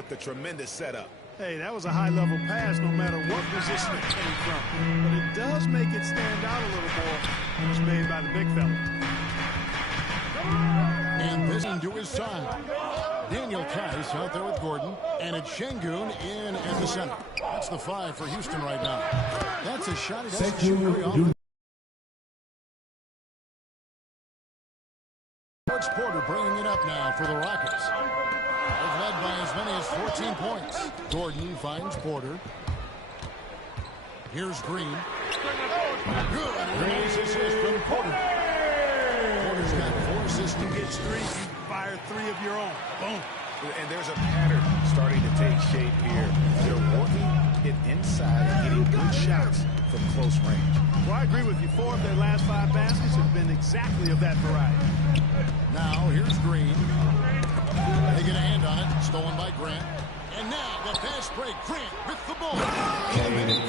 with the tremendous setup. Hey, that was a high-level pass no matter what position it came from. But it does make it stand out a little more when it's made by the big fella. And this into his side. Daniel Tice out there with Gordon. And it's Şengün in at the center. That's the 5 for Houston right now. That's a shot he doesn't shoot very often. Porter bringing it up now for the Rockets. They've led by as many as 14 points. Gordon finds Porter. Here's Green. Good. Nice assist from Porter. Porter's got 4 assists. You get 3, you fire 3 of your own. Boom. And there's a pattern starting to take shape here. They're working it inside and getting good shots from close range. Well, I agree with you. 4 of their last 5 baskets have been exactly of that variety. Now, here's Green. They get a hand on it. Stolen by Grant. And now, the fast break. Grant with the ball.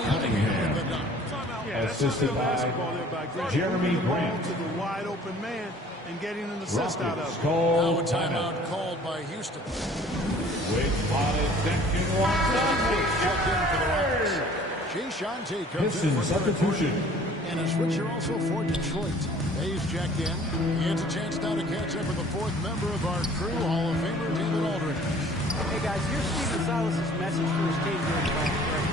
Cunningham. Assisted by Jeremy Grant. To the wide open man and getting an assist out of it. Now a timeout called by Houston. With 5 seconds Checked in for the Rockets. Jay Shante comes in for substitution. And a switcher also for Detroit. Hayes checked in. He has a chance now to catch up with the 4th member of our crew, Hall of Famer David Aldridge. Hey guys, here's Stephen Silas's message to his team during the last break.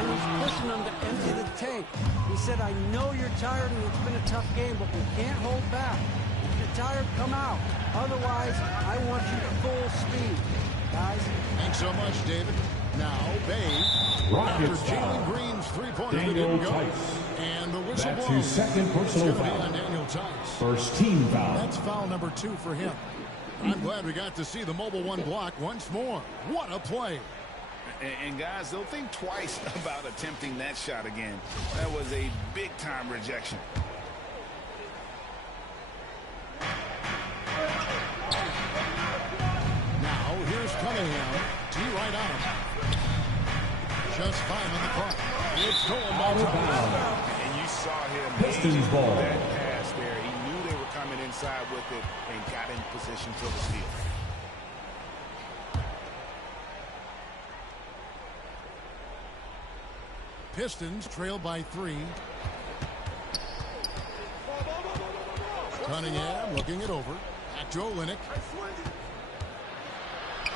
And he's pushing them to empty the tank. He said, I know you're tired and it's been a tough game, but we can't hold back. If you're tired, come out. Otherwise, I want you full speed. Guys. Thanks so much, David. Now, Bay. Rockets after Jalen Green's 3-pointer Daniel didn't go. Tice. And the whistle That's blows. his second personal foul. On Daniel Tice. First team foul. That's foul number 2 for him. I'm glad we got to see the mobile 1 block once more. What a play. And guys, they'll think twice about attempting that shot again. That was a big-time rejection. Now, here's Cunningham. T right on him. Just 5 on the clock. It's stolen by Thomas. And you saw him Pistons ball. that pass there. He knew they were coming inside with it and got in position for the steal. Pistons trail by 3. Cunningham looking it over. Back to Olynyk.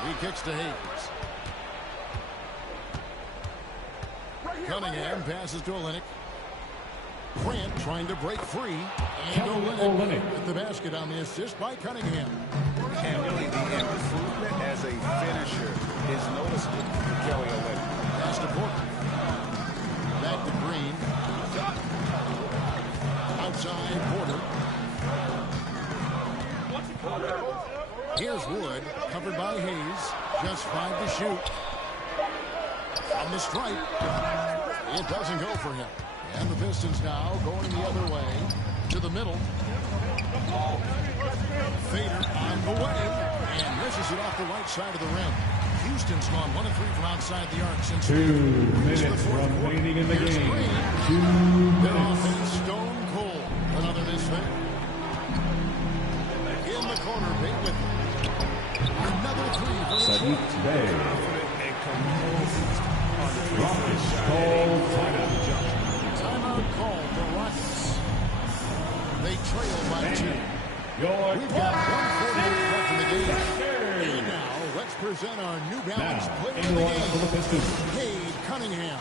He kicks to Hayes. Cunningham passes to Olynyk. Grant trying to break free. And Olynyk with the basket on the assist by Cunningham. And really the improvement as a finisher is noticeable for Kelly Olynyk. Pass to Porter. Back to Green. Outside Porter. Here's Wood, covered by Hayes. Just 5 to shoot. From the stripe. It doesn't go for him. And the Pistons now going the other way to the middle. Fader on the way. And misses it off the right side of the rim. Houston's gone 1 of 3 from outside the arc since 2 minutes remaining in the game. 2 Their minutes. offense stone cold. Another misfit. In the corner, big with it. Another 3 for Sadiq Bey. Rockets call timeout. Timeout call for Rockets. They trail by 2. We've got 1:48 left in the game. And now, let's present our New Balance player of the game, Cade Cunningham.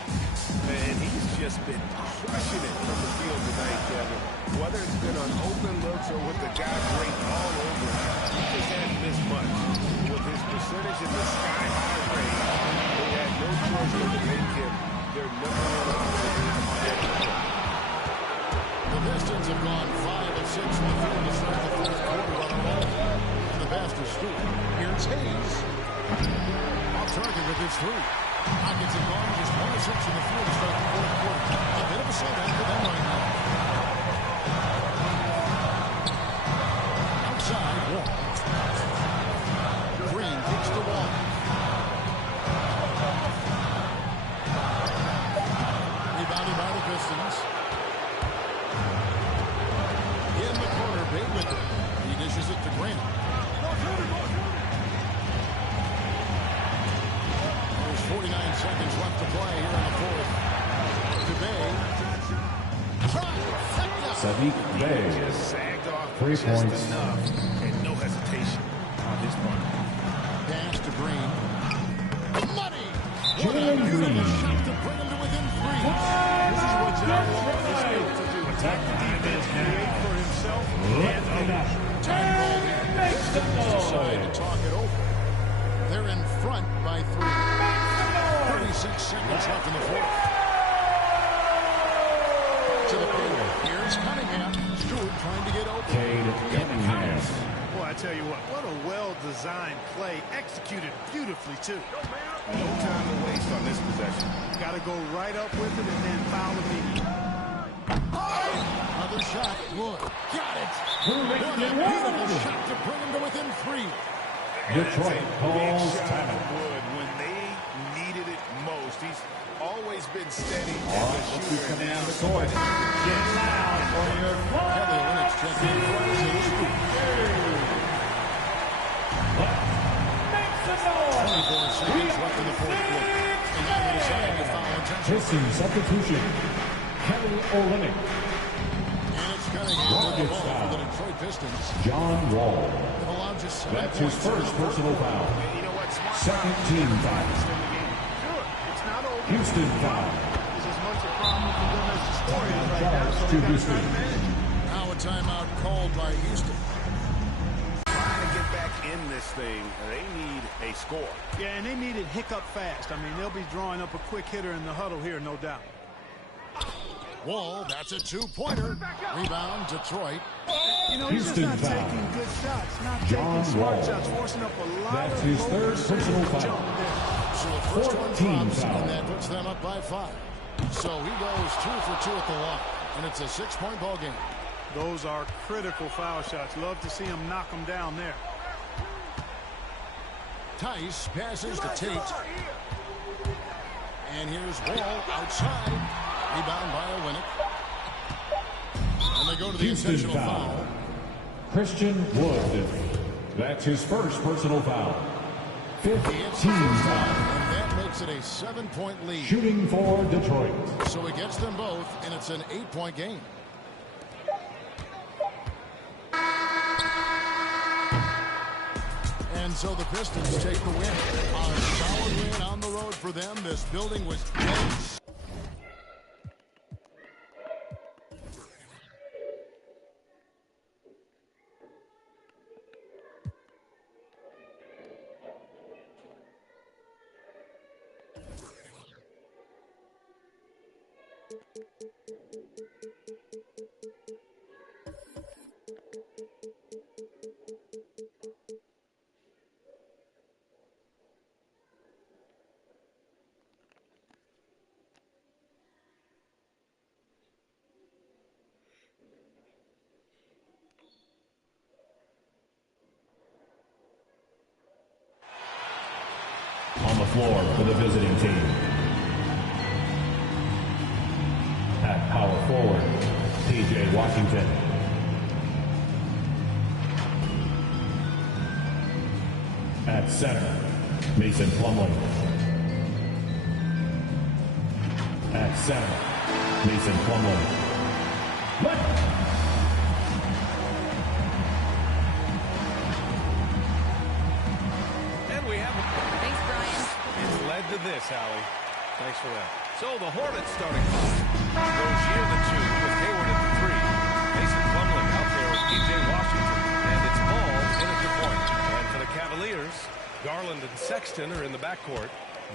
And he's just been crushing it from the field tonight, Kevin. Whether it's been on open looks or with the guy great all over, he just hasn't missed much. With his percentage in the sky-high range, they had no choice but to make him their number 1 option on that court. The Pistons have gone 5 of 6 from the field to start the 4th quarter on the roll. And the Bastard Stewart. Here's Hayes. Off target with his 3. Rockets have gone just 1 of 6 from the field to start the 4th quarter. A bit of a setback for them right now. Outside, Wall. Green kicks the wall. Rebounded by the Pistons. In the corner, Bay with it. He dishes it to Grant. Sadiq Bey. Just sagged off 3 just points. enough, and no hesitation on his part. Pass to Green. Money! What a Jalen beautiful Green. shot to bring him to within 3. This is what John Wall is able to do. Attack the defense, create for himself, and others. Time called in. The Pistons decide to talk it over. They're in front by 3. 36 seconds left in the fourth. To the paint. Here's Cunningham. Stewart trying to get open. Cade Cunningham. Boy, I tell you what a well-designed play, executed beautifully, too. No time to waste on this possession. Got to go right up with it and then foul immediately. Another shot. Wood. Got it. What What a beautiful shot to bring him to within 3. Detroit Big calls shot timeout. of Wood when they needed it most. He's always been steady All right, as a let's see shooter. coming out of the court. Get loud for your Kelly Olynyk's checking in front of his 24 seconds left in the fourth quarter. And now they decide to foul intentionally. Pistons substitution. Kelly Olynyk. And it's Cunningham with the ball for the Detroit Pistons. John Wall. They've allowed just 7 That's his points in first the fourth personal quarter. foul. And you know what? Smart Second team foul. Sure, it's not over. Houston foul. It's as much a problem for them as the story is right now. Charge So to they got to Houston. try to manage it. Now a timeout called by Houston. trying to get back in this thing. They need a score. Yeah, and they need it hiccup fast. I mean, they'll be drawing up a quick hitter in the huddle here, no doubt. Wall, that's a 2-pointer. Rebound, Detroit. You know, he's just Houston not foul. taking good shots, not John taking smart Wall. shots, forcing up a lot That's of his low third percentage personal foul. jump there. So the first one 14 drops, foul. and that puts them up by 5. So he goes 2 for 2 at the line. And it's a 6-point ball game. Those are critical foul shots. Love to see him knock them down there. Tice passes to Tate. And here's Wall outside. Rebound by Olynyk. And they go to the Houston intentional foul. foul. Christian Wood. That's his first personal foul. 15 It's the first foul. foul, and that makes it a 7-point lead. Shooting for Detroit. So he gets them both, and it's an 8-point game. And so the Pistons take the win. A solid win on the road for them. This building was dense. On the floor for the visiting team. At power forward, P.J. Washington. At center, Mason Plumlee. At center, Mason Plumlee. And we have Thanks, Brian. it's led to this, Allie. Thanks for that. So the Hornets starting five. Rozier the 2 with Hayward at the 3. Mason Plumlee out there with P.J. Washington. And it's Ball in at the point. And for the Cavaliers, Garland and Sexton are in the backcourt.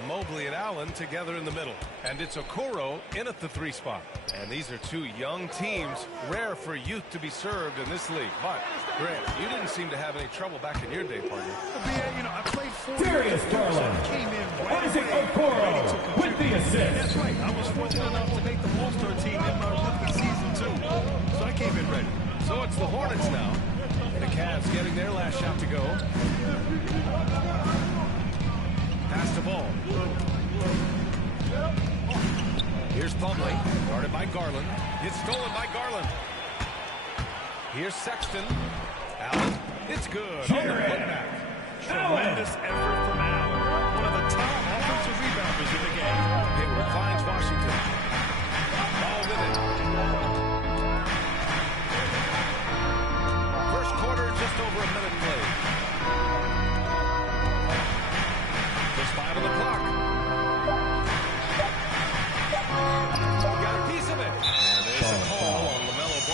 Mobley and Allen together in the middle. And it's Okoro in at the 3 spot. And these are two young teams. Rare for youth to be served in this league. But, Grant, you didn't seem to have any trouble back in your day, partner. Yeah, you know, I played 4 Darius years. Garland. Came in right Isaac away, ready to Okoro contribute. with the assist. That's right. I was fortunate enough to make the All-Star team in my rookie season, too. So I came in ready. So it's the Hornets now. The Cavs getting their last shot to go. Pass the ball. Here's Plumlee, guarded by Garland. It's stolen by Garland. Here's Sexton. Allen. It's good. Putback. Tremendous effort from Allen. One of the top offensive rebounders in the game. Hayward finds Washington. Ball with it.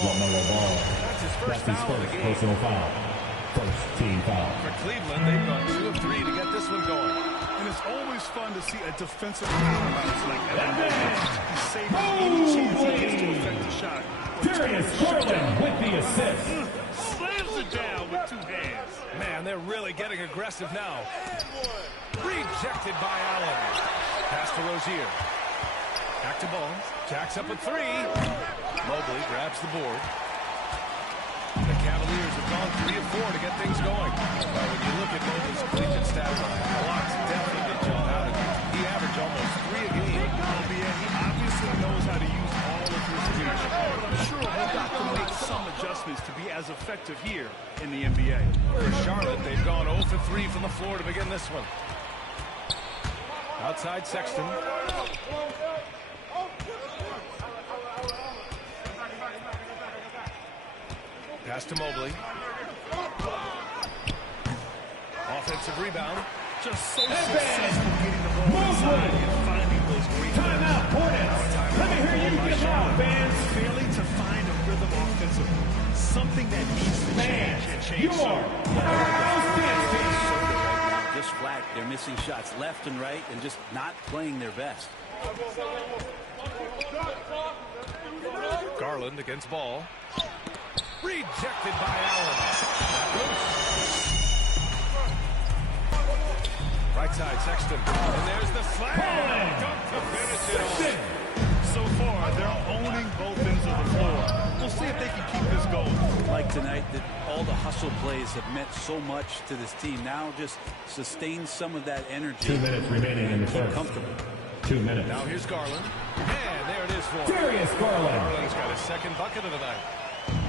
LaMelo Ball. That's his first foul of the game. Personal foul. First team foul. For Cleveland, they've gone 2 of 3 to get this one going. And it's always fun to see a defensive powerhouse like Evan Mobley. He's saving any chance he gets to affect the shot. Darius Garland with the assist. Slams it down with 2 hands. Man, they're really getting aggressive now. Rejected by Allen. Pass to Rozier. Back to Ball. Jacks up at 3. Mobley grabs the board. The Cavaliers have gone 3 of 4 to get things going. Well, when you look at Mobley's collegiate stat line, blocks definitely jump out at you. He averaged almost 3 a game. He obviously knows how to use all of his reach. But I'm sure he'll have to make some adjustments to be as effective here in the NBA. For Charlotte, they've gone 0 for 3 from the floor to begin this one. Outside Sexton. Pass to Mobley. Offensive rebound. Just so successful getting the ball inside and finding those great Timeout, Hornets. Let me hear you get out, fans. failing to find a rhythm offensively. Something that needs to change and change soon. Just flat, they're missing shots left and right and just not playing their best. Garland against Ball. Rejected by Allen. Right side, Sexton. And there's the slam. To finish it off. So far, they're owning both ends of the floor. We'll see if they can keep this going. Like tonight, that all the hustle plays have meant so much to this team. Now just sustain some of that energy. 2 minutes remaining in the Keep first. comfortable. 2 minutes. Now here's Garland. And there it is for him. Darius Garland. Garland's got his second bucket of the night.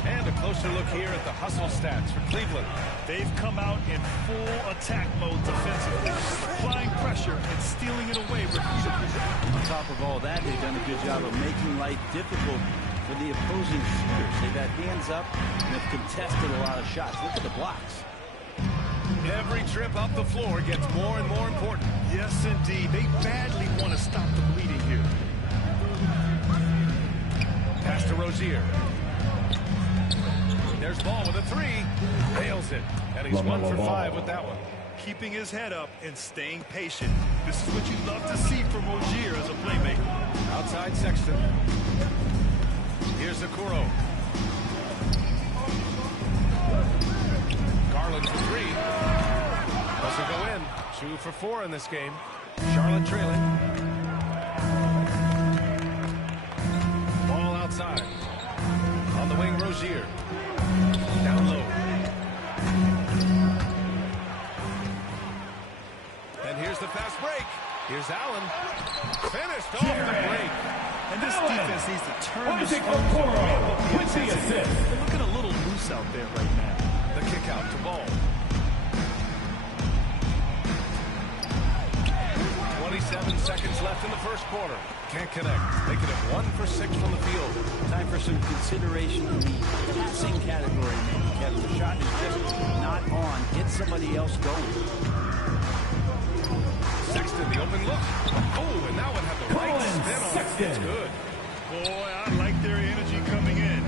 And a closer look here at the hustle stats for Cleveland. They've come out in full attack mode defensively, applying pressure and stealing it away repeatedly. On top of all that, they've done a good job of making life difficult for the opposing shooters. They've had hands up and have contested a lot of shots. Look at the blocks. Every trip up the floor gets more and more important. Yes, indeed. They badly want to stop the bleeding here. Pass to Rozier. There's Ball with a 3. Nails it. And he's 1 for 5 with that one. Keeping his head up and staying patient. This is what you love to see from Rozier as a playmaker. Outside Sexton. Here's Okoro. Garland for 3. Doesn't go in. 2 for 4 in this game. Charlotte trailing. Ball outside. On the wing, Rozier. Down low. And here's the fast break. Here's Allen. Finished off the break. And this defense needs to turn Isaac this over. Okoro with the assist. They're looking a little loose out there right now. The kick out to Ball. 27 seconds left in the first quarter. Can't connect. Making it 1 for 6 from the field. Time for some consideration in the passing category, maybe, Kevin. The shot is just not on. Get somebody else going. Sexton, the open look. Oh, and that one had the right spin on it. It's good. Boy, I like their energy coming in.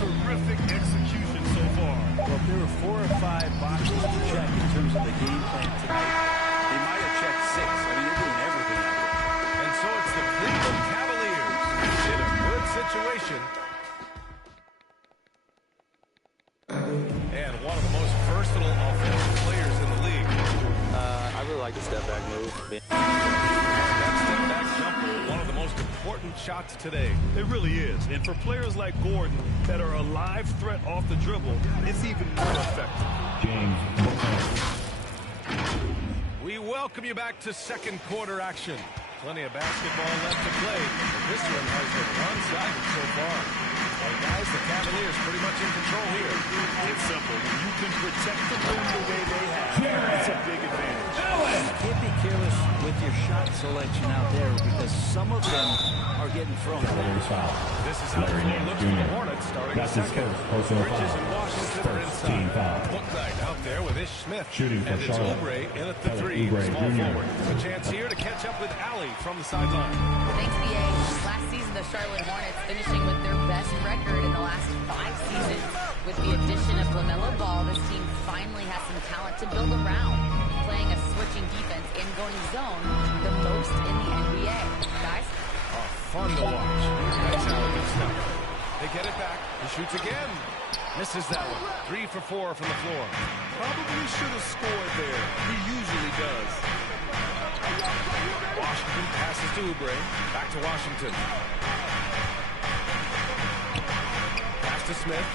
Terrific execution so far. Well, if there were 4 or 5 boxes to check in terms of the game plan tonight, they might have checked 6. I mean, they're doing everything out there. And so it's the Cleveland Cavaliers in a good situation. And one of the most versatile offensive players in the league. I really like the step-back move. That step-back jumper, one of the most important shots today. It really is. And for players like Gordon that are a live threat off the dribble, it's even more effective. James Booker. We welcome you back to second quarter action. Plenty of basketball left to play. This one has been one-sided so far. Well, guys, the Cavaliers pretty much in control here. It's simple. When you can protect the rim the way they have, it's a big advantage. Can't be careless with your shot selection out there because some of them are getting thrown. Cavaliers foul. This is how Larry it Nance looks for the Jr. Hornets starting That's his second. first personal Bridges foul. and Washington are First team inside. foul. Booknight out there with Ish Smith. Shooting for and it's Charlotte. Oubre in at the Kelly 3, Oubre small Jr. forward. A chance here to catch up with Allie from the sideline. Thanks, BA. Last season, the Charlotte Hornets finishing with their best record in the last 5 LaMelo Ball, this team finally has some talent to build around, playing a switching defense and going zone the most in the NBA. Guys? Oh, fun to watch. That's how it gets done. They get it back. He shoots again. Misses that one. 3 for 4 from the floor. Probably should have scored there. He usually does. Washington passes to Oubre. Back to Washington. Pass to Smith.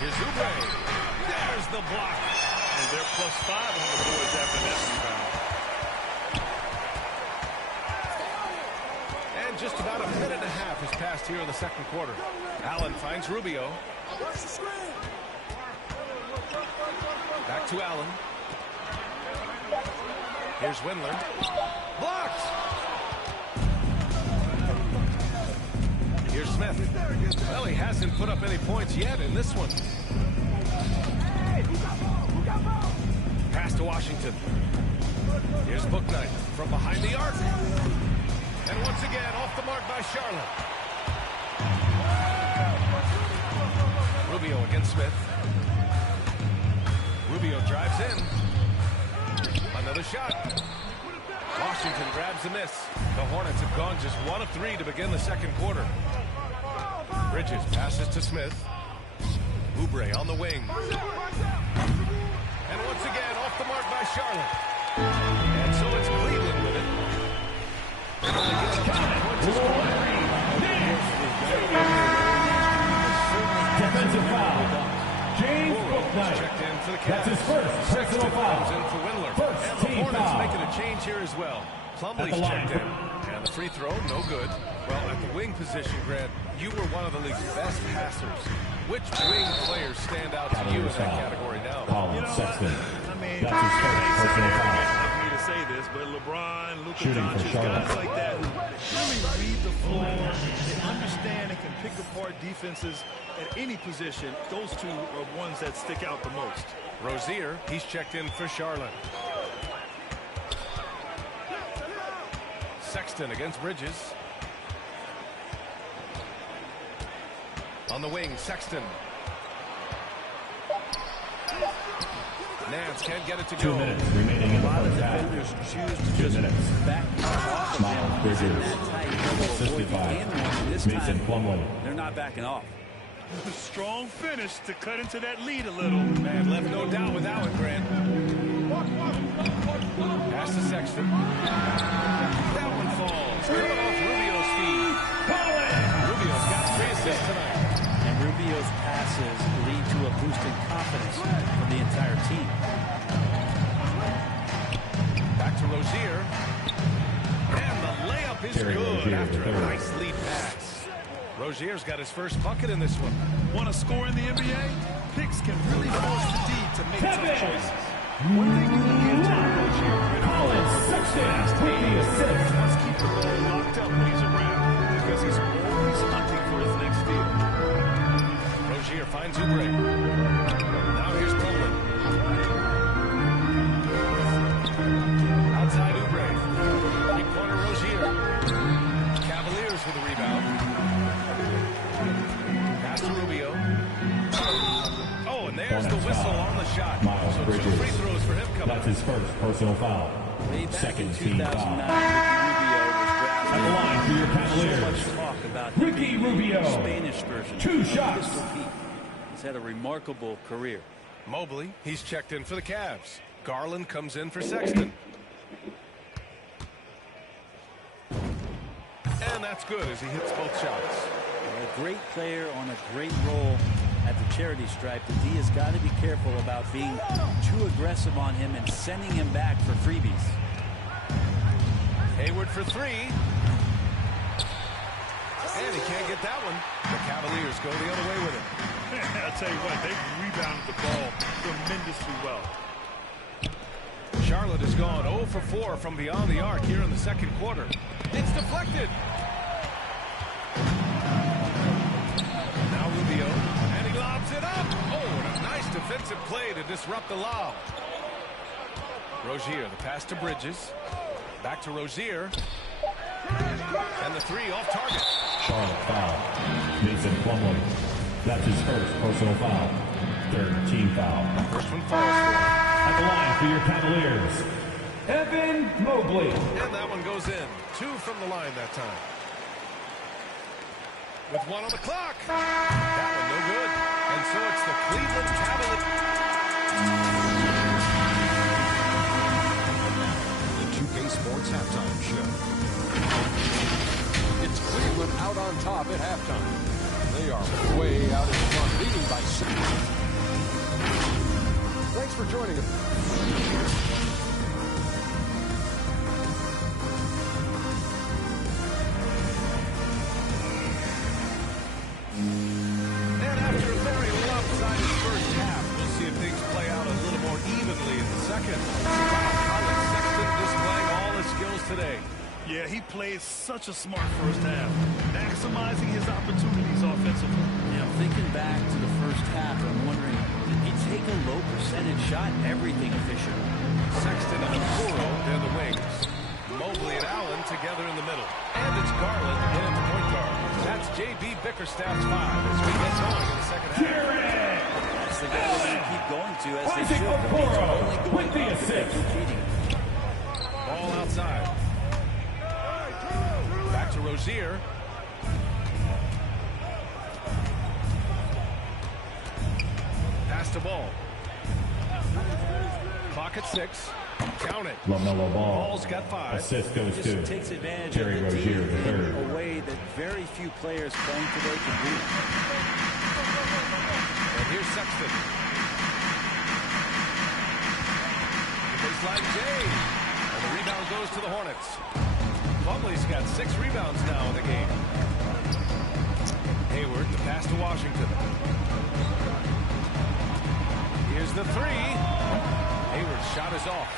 Here's Oubre. There's the block. And they're +5 on the boards after that rebound. And just about a minute and a half has passed here in the second quarter. Allen finds Rubio. Back to Allen. Here's Windler. Blocked! Here's Smith. Well, he hasn't put up any points yet in this one. Pass to Washington. Here's Bouknight from behind the arc. And once again, off the mark by Charlotte. Rubio against Smith. Rubio drives in. Another shot. Washington grabs the miss. The Hornets have gone just 1 of 3 to begin the second quarter. Bridges passes to Smith. Oubre on the wing. And once again, off the mark by Charlotte. And so it's Cleveland with it. Defensive foul. James Bouknight. Checked in for the Cavs. That's his first personal foul. Comes in for Windler. First And the team Hornets foul. making a change here as well. Plumlee's checked in. And the free throw, no good. Well, at the wing position, Grant, you were one of the league's best passers. Which wing players stand out to you in that category now? Colin Sexton. I mean, That's his first personal foul. like me to say this, but LeBron, Luka Shooting for Doncic, Charlotte. guys like that who really read the floor, they understand and can pick apart defenses at any position. Those two are ones that stick out the most. Rozier, he's checked in for Charlotte. Sexton against Bridges. On the wing, Sexton. Nance can't get it to 2 go. minutes remaining in the first half. Defenders choose to 2 just minutes. back off of Miles him. Bridges. He's in that tight. They'll avoid the and one. This Mason time, Plumlee. they're not backing off. Strong finish to cut into that lead a little. Man, left no doubt with that one, Grant. Pass to Sexton. That one falls. Coming off Rubio's feet. Rubio's got 3 assists tonight. And Rubio's passes lead to a boost in confidence for the entire team. Back to Rozier. And the layup is Terry good Rozier, after the a third. nice lead pass. Rozier's got his first bucket in this one. Want to score in the NBA? Picks can really force the D to make tough choices. One thing you can give Terry Rozier credit Colin Sexton with the assist. he must keep the ball locked up when he's around because he's always hunting for his next steal. Rozier finds Oubre. Now here's Plumlee. Outside Oubre. Three-pointer Rozier. Cavaliers with a rebound. Pass to Rubio. Oh, and there's the whistle on the shot. Miles So 2 Bridges. free throws for him coming. That's his first personal foul. Way back Second in team 2009, foul. Ricky Rubio was At the drafted. line for your So Cavaliers. much talk about him Ricky being the Rubio. Spanish version. 2 of shots. Pistol Pete. He's had a remarkable career. Mobley, he's checked in for the Cavs. Garland comes in for Sexton. And that's good as he hits both shots. A great player on a great role at the charity stripe. The D has got to be careful about being too aggressive on him and sending him back for freebies. Hayward for 3. And he can't get that one. The Cavaliers go the other way with it. I'll tell you what, they've rebounded the ball tremendously well. Charlotte has gone 0 for 4 from beyond the arc here in the second quarter. It's deflected. Now Rubio, and he lobs it up. Oh, and a nice defensive play to disrupt the lob. Rozier, the pass to Bridges. Back to Rozier. And the three off target. Charlotte foul. Mason Plumlee. That's his first personal foul. Third team foul. First one falls for him. At the line for your Cavaliers, Evan Mobley. And that one goes in. 2 from the line that time. With 1 on the clock. That one no good. And so it's the Cleveland Cavaliers. The 2K Sports Halftime Show. It's Cleveland out on top at halftime. They are way out in front, leading by 6. Thanks for joining us. And after a very lopsided first half, we'll see if things play out a little more evenly in the second. Colin Sexton displaying all his skills today. Yeah, he played such a smart first half, maximizing his opportunities offensively. You know, thinking back to the first half, I'm wondering, did he take a low percentage shot? Everything efficient. Sexton and Okoro, they're the wings. Mobley and Allen together in the middle. And it's Garland in at the point guard. That's J.B. Bickerstaff's 5 as we get going in the second half. That's the guy they're going to keep going to as they Isaac should. Okoro Only going with the up if assist. they're competing. Ball outside. Back to Rozier. Pass the ball. Clock at 6. Count it. LaMelo Ball. Ball's got 5. Assist goes Just to takes advantage Terry of the Rozier, team the in third. a way that very few players playing today can do. And here's Sexton. The baseline J. And the rebound goes to the Hornets. Plumlee's got 6 rebounds now in the game. Hayward, the pass to Washington. Here's the 3. Hayward's shot is off.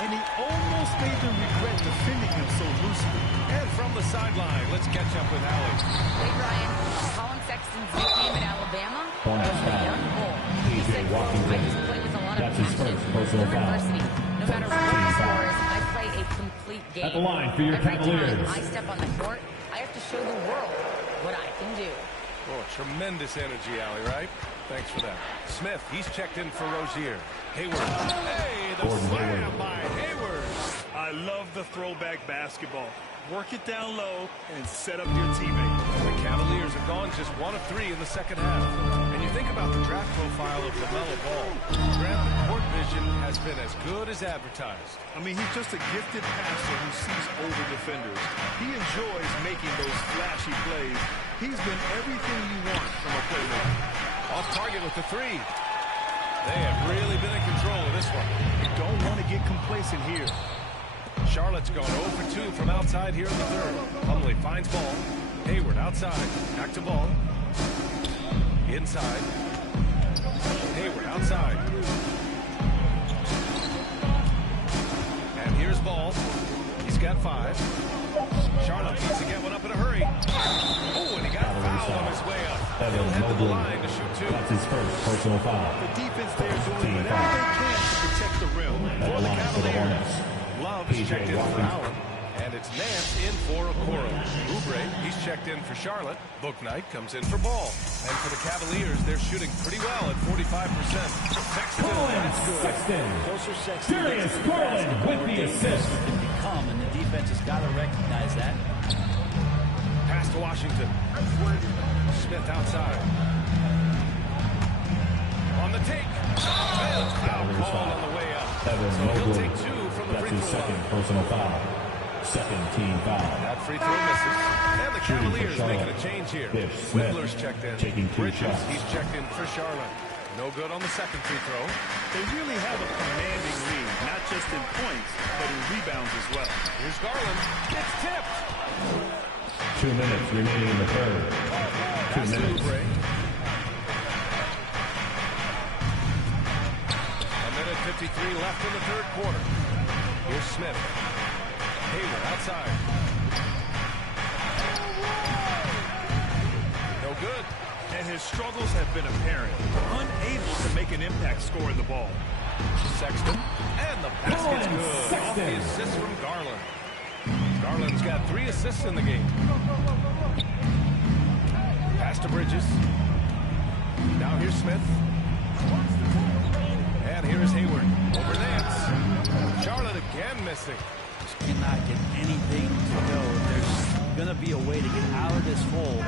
And he almost made them regret defending him so loosely. And from the sideline, let's catch up with Allie. Hey, Brian. Colin Sexton's nickname in Alabama Hornets was the foul. Young Bull. He P.J. said, quote, Washington. I just play with a lot of That's his passion. first personal Through foul. adversity. No matter what the score is, I play a complete game. At the line for your Every Cavaliers. time I step on the court, I have to show the world what I can do. Oh, tremendous energy, Allie, right? Thanks for that. Smith, he's checked in for Rozier. Hayward. Hey, the Gordon slam Hayward. by Hayward. I love the throwback basketball. Work it down low and set up your teammate. The Cavaliers have gone just 1 of 3 in the second half. And you think about the draft profile of LaMelo Ball. Grant, the court vision has been as good as advertised. I mean, he's just a gifted passer who sees over defenders. He enjoys making those flashy plays. He's been everything you want from a playmaker. Off target with the 3. They have really been in control of this one. You don't want to get complacent here. Charlotte's gone 0 for 2 from outside here in the third. Plumlee finds ball. Hayward outside. Back to ball. Inside. Hayward outside. And here's ball. He's got 5. Charlotte needs to get one up in a hurry. Oh, and he got fouled on his way up. He'll Evan head to the Mobley. line to shoot 2. That's his first personal foul. The defense there is doing Team whatever foul. they can to protect the rim. At the For the line for the Cavaliers. Hornets, Love is P.J. checked in for Washington. Allen. And it's Nance in for Okoro. Oubre, he's checked in for Charlotte. Bouknight comes in for Ball. And for the Cavaliers, they're shooting pretty well at 45%. Sexton, Colin that's good. Sexton. Closer Sexton Darius gets to the Garland basket, with more the dangerous assist. it can become, and the defense has got to recognize that. Pass to Washington. Smith outside. On the take. Foul Cavaliers call foul. on the way up. Evan So he'll Mobley. take 2 from the That's free his throw second line. personal foul. Second team foul. That free throw misses. And the Shooting for Cavaliers Charlotte. making a change here. Biff Smith Whittler's checked in. taking 2 Bridges, shots. he's checked in for Charlotte. No good on the second free throw. They really have a commanding lead, not just in points, but in rebounds as well. Here's Garland. It's tipped. 2 minutes remaining in the third. 2 Pass to minutes. Oubre. A minute 53 left in the third quarter. Here's Smith. Hayward outside. No good. And his struggles have been apparent. Unable to make an impact scoring the ball. Sexton. And the basket's Colin good. Off Sexton. the assist from Garland. Garland's got 3 assists in the game. Pass to Bridges. Now here's Smith. And here's Hayward. Over Nance. Charlotte again missing. Just cannot get anything to go. There's going to be a way to get out of this hole. I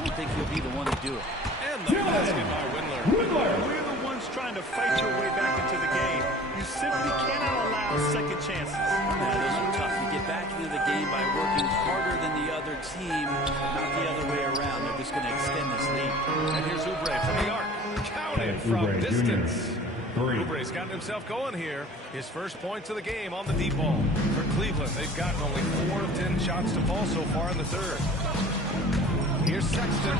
don't think he'll be the one to do it. And the basket by Windler. We're the ones trying to fight your way back into the game. You simply cannot allow second chances. Yeah, those are tough. You get back into the game by working harder than the other team, not the other way around. They're just going to extend this lead. And here's Oubre from the arc. Counted from distance. Oubre's gotten himself going here. His first points of the game on the deep ball. For Cleveland, they've gotten only 4 of 10 shots to fall so far in the third. Here's Sexton.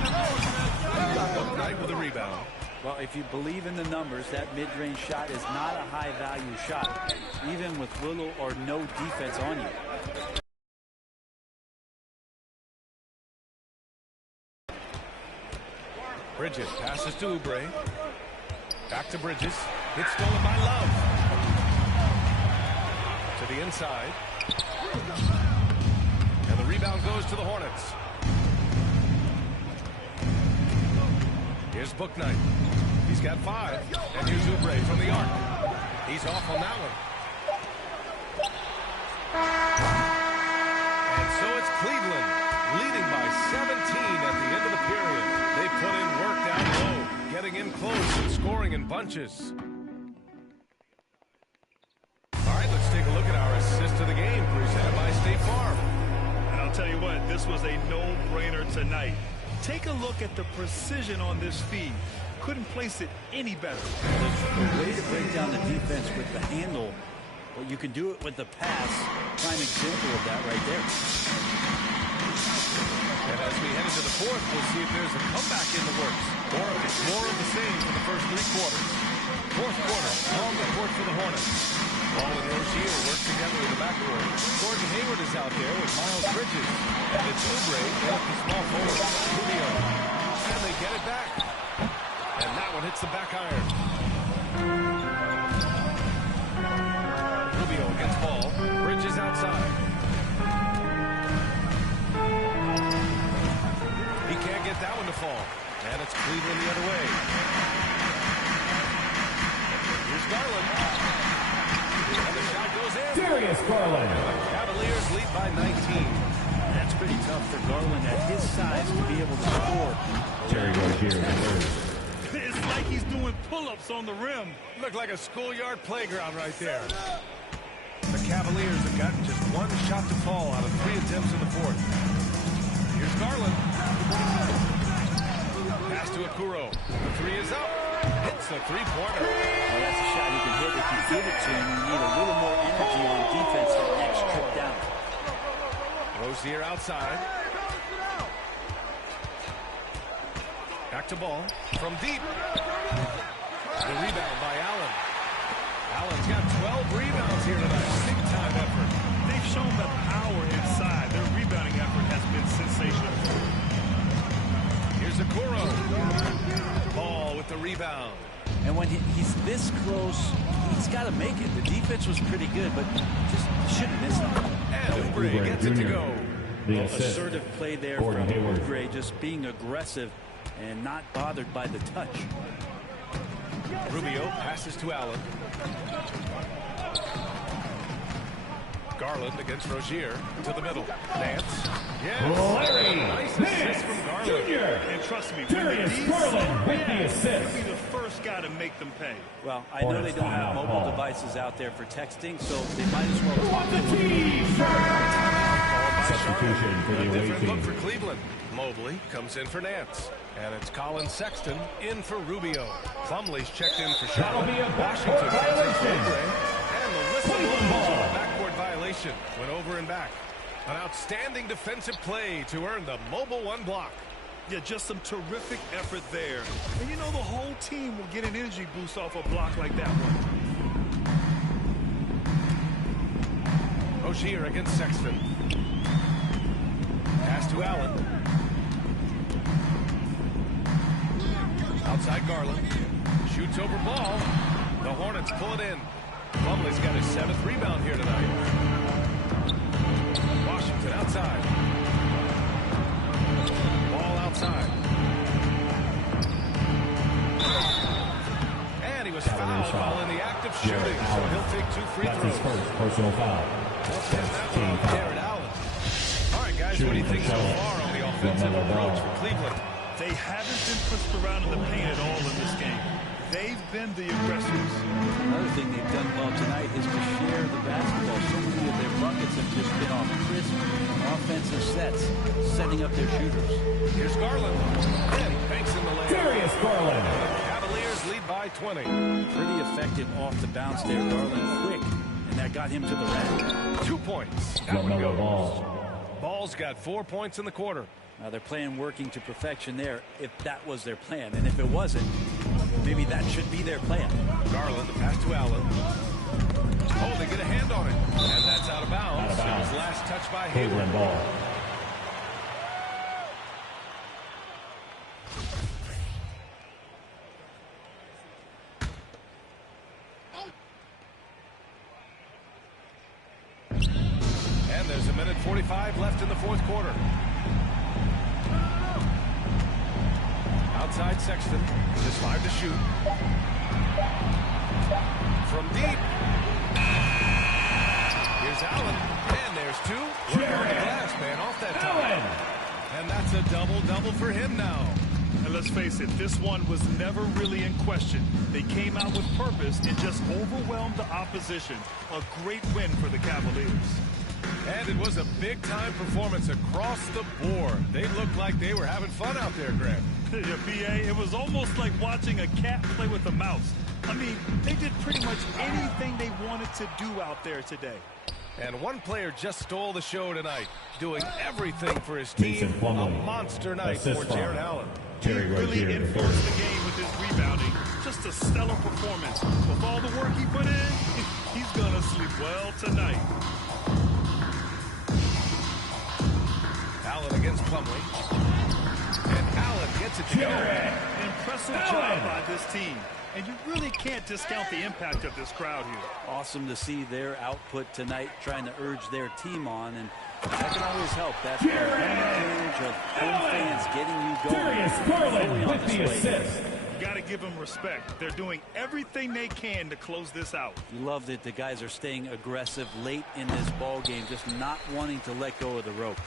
Right with a rebound. Well, if you believe in the numbers, that mid-range shot is not a high-value shot, even with little or no defense on you. Bridges passes to Oubre. Back to Bridges. It's stolen by Love. To the inside. And the rebound goes to the Hornets. Here's Bouknight. He's got 5. And here's Oubre from the arc. He's off on that one. And so it's Cleveland leading by 17 at the end of the period. They put in work down low, getting in close and scoring in bunches. All right, let's take a look at our assist of the game presented by State Farm. And I'll tell you what, this was a no-brainer tonight. Take a look at the precision on this feed. Couldn't place it any better. The way to break down the defense with the handle, well, you can do it with the pass. Prime example of that right there. And as we head into the fourth, we'll see if there's a comeback in the works, or if it's more of the same for the first 3 quarters. Fourth quarter, on the court for the Hornets. Ball and Rozier work together in the backcourt. Gordon Hayward is out there with Miles Bridges. And it's Oubre at the small forward. Rubio. And they get it back. And that one hits the back iron. Rubio gets ball. Bridges outside. He can't get that one to fall. And it's Cleveland the other way. Here's Garland. And the shot goes in. Darius Garland. Cavaliers lead by 19. That's pretty tough for Garland at his size to be able to score. Terry Rozier in third. It's like he's doing pull-ups on the rim. Looked like a schoolyard playground right there. The Cavaliers have gotten just 1 shot to fall out of 3 attempts in the fourth. Here's Garland. Pass to Okoro. The 3 is up. Hits the 3-pointer. Well, that's a shot you can hit. If you give it to him, you need a little more energy on defense that next trip down. Rozier outside. Back to ball from deep. The rebound by Allen. Allen's got 12 rebounds here tonight. Big-time effort. They've shown the power inside. Their rebounding effort has been sensational. Here's Okoro. Ball with the rebound. And when he's this close, he's got to make it. The defense was pretty good, but just shouldn't miss it. And Oubre gets it to go. The assist. Assertive play there Gordon from Hayward. Oubre, just being aggressive and not bothered by the touch. Rubio passes to Allen. Garland against Rozier to the middle. Nance. Yes. Larry Nice assist from Garland. Jr. And trust me, Darius Garland with the assist. he'll be the first guy to make them pay. Well, I know they don't have mobile Ball. devices out there for texting, so they might as well talk to one. Substitution for the A away different look team. for Cleveland. Mobley comes in for Nance. And it's Colin Sexton in for Rubio. Plumlee's checked in for That'll Charlotte. be a Washington backcourt comes in for violation. Oubre. And the whistle Cleveland blows ball. on a backcourt violation. Went over and back. An outstanding defensive play to earn the mobile 1 block. Yeah, just some terrific effort there. And you know the whole team will get an energy boost off a block like that one. Rozier against Sexton. Pass to Allen. Outside Garland. Shoots over ball. The Hornets pull it in. Plumlee's got his 7th rebound here tonight. Washington outside. Ball outside. And he was fouled while in the act of shooting, so he'll take 2 free That's throws. his first personal foul. Jared Allen. All right, guys, what do you think so far on the offensive approach for Cleveland? They haven't been pushed around in the paint at all in this game. They've been the aggressors. Another thing they've done well tonight is to share the basketball. So many of their buckets have just been off crisp offensive sets, setting up their shooters. Here's Garland. And he banks in the lane. Darius Garland. Cavaliers lead by 20. Pretty effective off the bounce there. Garland quick, and that got him to the rack. 2 points. That one LaMelo goes. Ball. Ball's got 4 points in the quarter. They're playing working to perfection there, if that was their plan. And if it wasn't, maybe that should be their plan. Garland, the pass to Allen. Oh, they get a hand on it. And that's out of bounds. Out of bounds. It was last touch by Hayward Hayward. ball. And there's 1:45 left in the fourth quarter. Outside Sexton. Just 5 to shoot. From deep. Here's Allen. And there's 2. Working on the glass, man, off that time. And that's a double-double for him now. And let's face it, this one was never really in question. They came out with purpose and just overwhelmed the opposition. A great win for the Cavaliers. And it was a big-time performance across the board. They looked like they were having fun out there, Graham. Yeah, B.A., it was almost like watching a cat play with a mouse. I mean, they did pretty much anything they wanted to do out there today. And one player just stole the show tonight, doing everything for his team. A monster night for Jared Allen. He really enforced the game with his rebounding. Just a stellar performance. With all the work he put in, he's going to sleep well tonight. Allen against Plumlee. And Allen gets it to go. Impressive job by this team. And you really can't discount the impact of this crowd here. Awesome to see their output tonight, trying to urge their team on, and that can always help. That's the advantage of home fans getting you going. Darius Garland with the assist. You got to give them respect. They're doing everything they can to close this out. You love that the guys are staying aggressive late in this ball game, just not wanting to let go of the rope.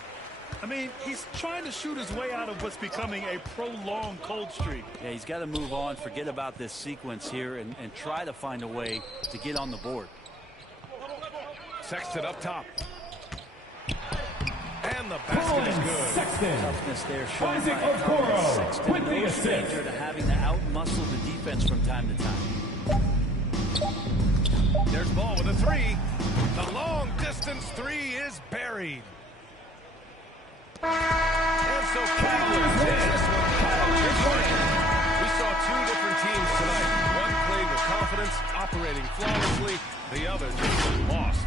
I mean, he's trying to shoot his way out of what's becoming a prolonged cold streak. Yeah, he's got to move on, forget about this sequence here, and try to find a way to get on the board. Sexton up top. And the basket is good. Sexton. Toughness there showing Isaac by Okoro Sexton. with the No assist. stranger to having to out-muscle the defense from time to time. There's Ball with a 3. The long distance 3 is buried. And so Cleveland takes this one. We saw 2 different teams tonight. One playing with confidence, operating flawlessly. The other just lost.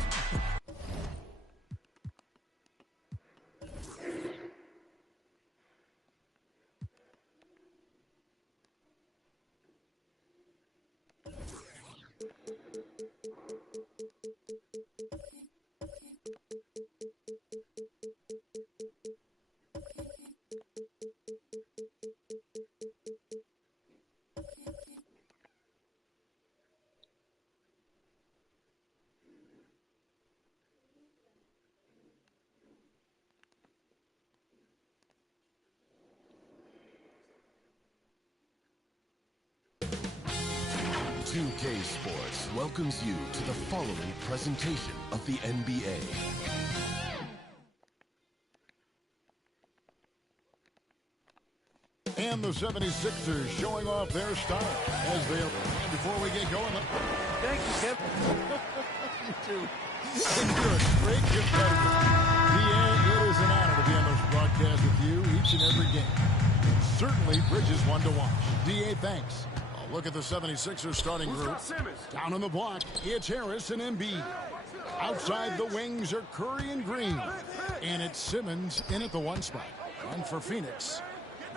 NBA2k Sports welcomes you to the following presentation of the NBA. And the 76ers showing off their style as they are. And before we get going, Thank you, Kevin. you too. And you're a great competitor. DA, it is an honor to be on this broadcast with you each and every game. And certainly Bridges one to watch. DA, thanks. A look at the 76ers starting group. Down on the block, it's Harris and Embiid. Outside the wings are Curry and Green. And it's Simmons in at the 1 spot. And for Phoenix,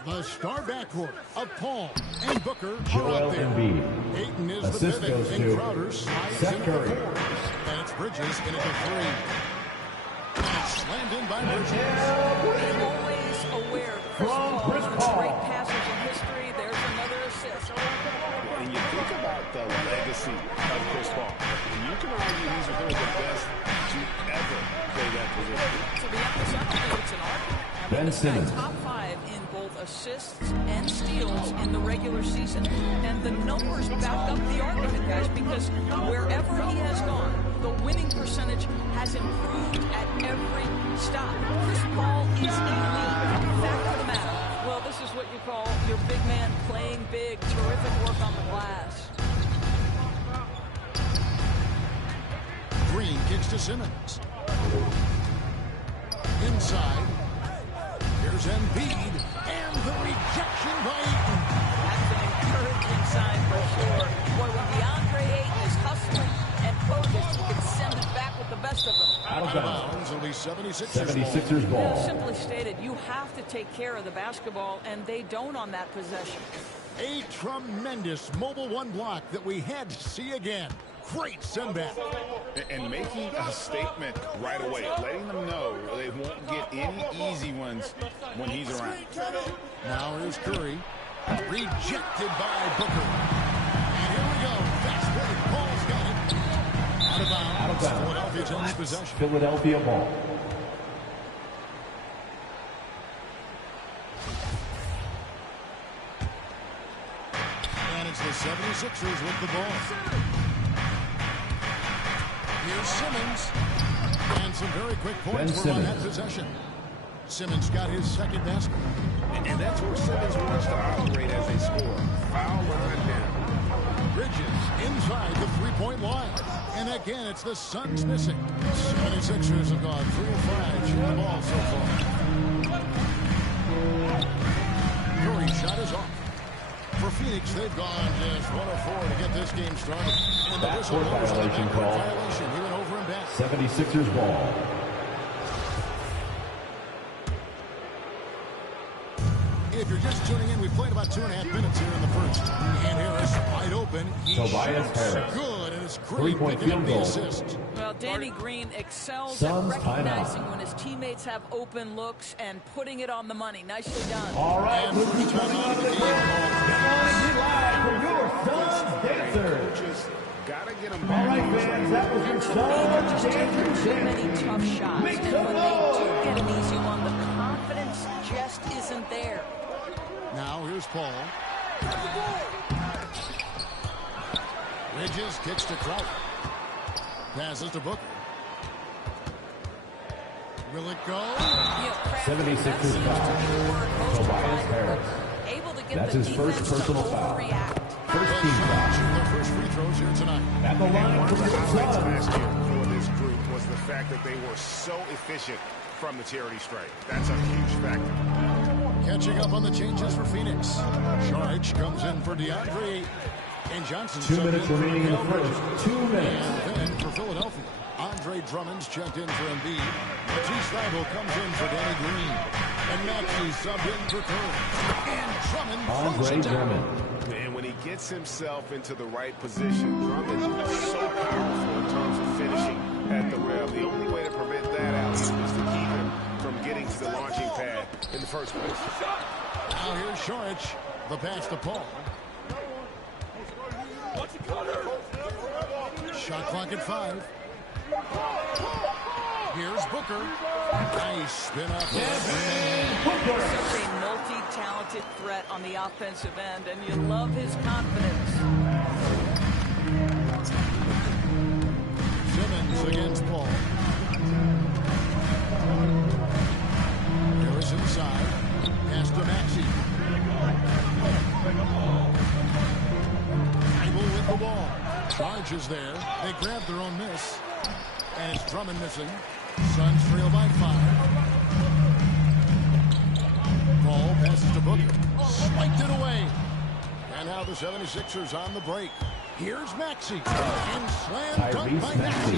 the star backcourt of Paul and Booker are out there. Embiid. Ayton is Assist the goes pivot, and to Crowder slides Seth in Curry. the 4. And it's Bridges in at the 3. And it's slammed slammed in by Bridges. Always aware. Chris Paul, one of the great passers in history. There's another assist. And you think about the legacy of Chris Paul. You can argue he's one of the best to ever play that position. To be honest, I don't think it's an argument. Ben Simmons. Top 5 in both assists and steals in the regular season. And the numbers back up the argument, guys, because wherever he has gone, the winning percentage has improved at every stop. Chris Paul is elite. Fact of the matter. Well, this is what you call your big man playing big. Terrific work on the glass. Green kicks to Simmons. Inside. Here's Embiid. And the rejection by Ayton. That's an encouraging sign for sure. Boy, when DeAndre Ayton is hustling and focused, he can send it back with the best of them. Out of bounds. Only 76ers 76ers ball. Simply stated, you have to take care of the basketball, and they don't on that possession. A tremendous mobile one block that we had to see again. Great send back. And making a statement right away, letting them know they won't get any easy ones when he's around. Now here's Curry. Rejected by Booker. And here we go. Fast break. Paul's got it. Out of bounds. Out of bounds. Philadelphia's in possession. Philadelphia ball. And it's the 76ers with the ball. Here's Simmons. And some very quick points on that possession. Simmons got his second basket. And that's where Simmons wants to operate as a scorer. Foul line down. Bridges inside the three-point line. And again, it's the Suns missing. 76ers have gone 3 of 5 shooting the ball so far. Curry shot is off. For Phoenix, they've gone just 1 of 4 to get this game started. And the whistle blows on the backcourt violation. He went over and back. 76ers ball. If you're just tuning in, we played about 2.5 minutes here in the first. And Harris wide open. He Tobias Harris. Good, and it's great. Three-point field goal. Assist. Well, Danny Green excels Suns at recognizing timeout. when his teammates have open looks and putting it on the money. Nicely done. All right, And first timeout of the game. live from your Suns Dancers. Gotta get them All back. right, fans, that was your Suns Just taking Dancers. too many tough shots. Make And some when they do noise. get an easy one, the confidence just isn't there. Now here's Paul. Bridges kicks to Crowder. Passes to Booker. Will it go? 76ers foul. Tobias Harris. Able to get That's the his first defense personal to foul. overreact. First team foul. Their first free throws here tonight. At the line One for of the the highlights Suns. last year for this group was the fact that they were so efficient from the charity stripe. That's a huge factor. Catching up on the changes for Phoenix. Sharge comes in for DeAndre Ayton. And Johnson 2 minutes subbed in for remaining in the Calvert. first. 2 minutes. And then for Philadelphia, Andre Drummond's checked in for Embiid. Matisse Thybulle comes in for Danny Green. And Maxey subbed in for Curry. And Drummond throws Andre it down. Drummond. And when he gets himself into the right position, Drummond is so powerful in terms of finishing at the rim. The only way to prevent that out is to keep him from getting to the launching pad in the first place. Now here's Sharge. The pass to Paul. Shot clock at 5. Here's Booker. Nice spin up. Such a multi-talented threat on the offensive end, and you love his confidence. Simmons against Paul. Harris inside. Pass to Maxey. Thybulle with the ball. Charges there. They grab their own miss. And it's Drummond missing. Suns trail by 5. Paul passes to Booker. Spiked it away. And now the 76ers on the break. Here's Maxey. And slam dunk by Maxey.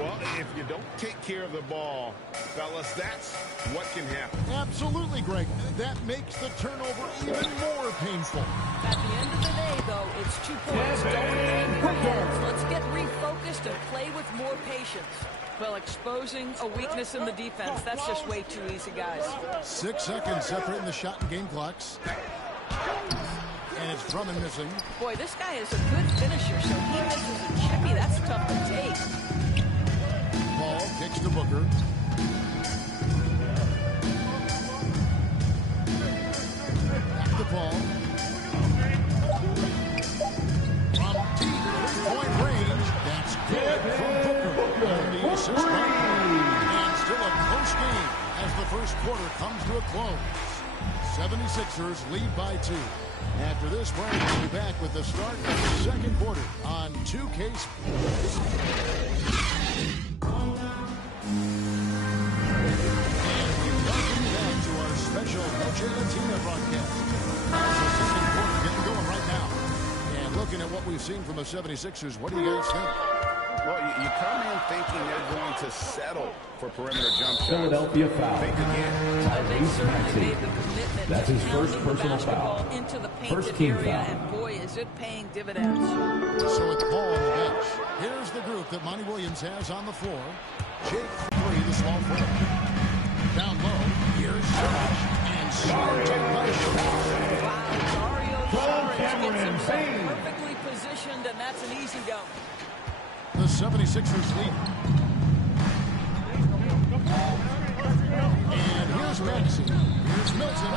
Well, if you don't take care of the ball, fellas, that's what can happen. Absolutely, Greg. That makes the turnover even more painful. At the end of the day, though, it's 2 points. Don't hang your heads. Let's get refocused and play with more patience. Well, exposing a weakness in the defense, that's just way too easy, guys. 6 seconds separating the shot and game clocks. And it's Drummond missing. Boy, this guy is a good finisher, so he misses a chippy. That's tough to take. Ball kicks to Booker. Back the ball. From deep three-point range. That's good from Booker. And the assist by Curry. And still a close game as the first quarter comes to a close. 76ers lead by 2. After this break, we'll be back with the start of the second quarter on 2K Sports. And we welcome you back to our special Noche Latina broadcast. It's the second quarter getting going right now. And looking at what we've seen from the 76ers, what do you guys think? Well, you come in thinking they're going to settle for perimeter jump shots. Philadelphia foul. Think again. They certainly made the commitment That's to his first pounding the personal basketball foul. into the First painted team area, foul. and boy, is it paying dividends. So it's Paul on the bench. Here's the group that Monty Williams has on the floor. Jake Free, the small forward. Down low, here's Saric. And Saric punishes. Wow, Dario Saric gets himself Payne. perfectly positioned, and that's an easy go. The 76ers lead. And here's Maxey. Here's Milton.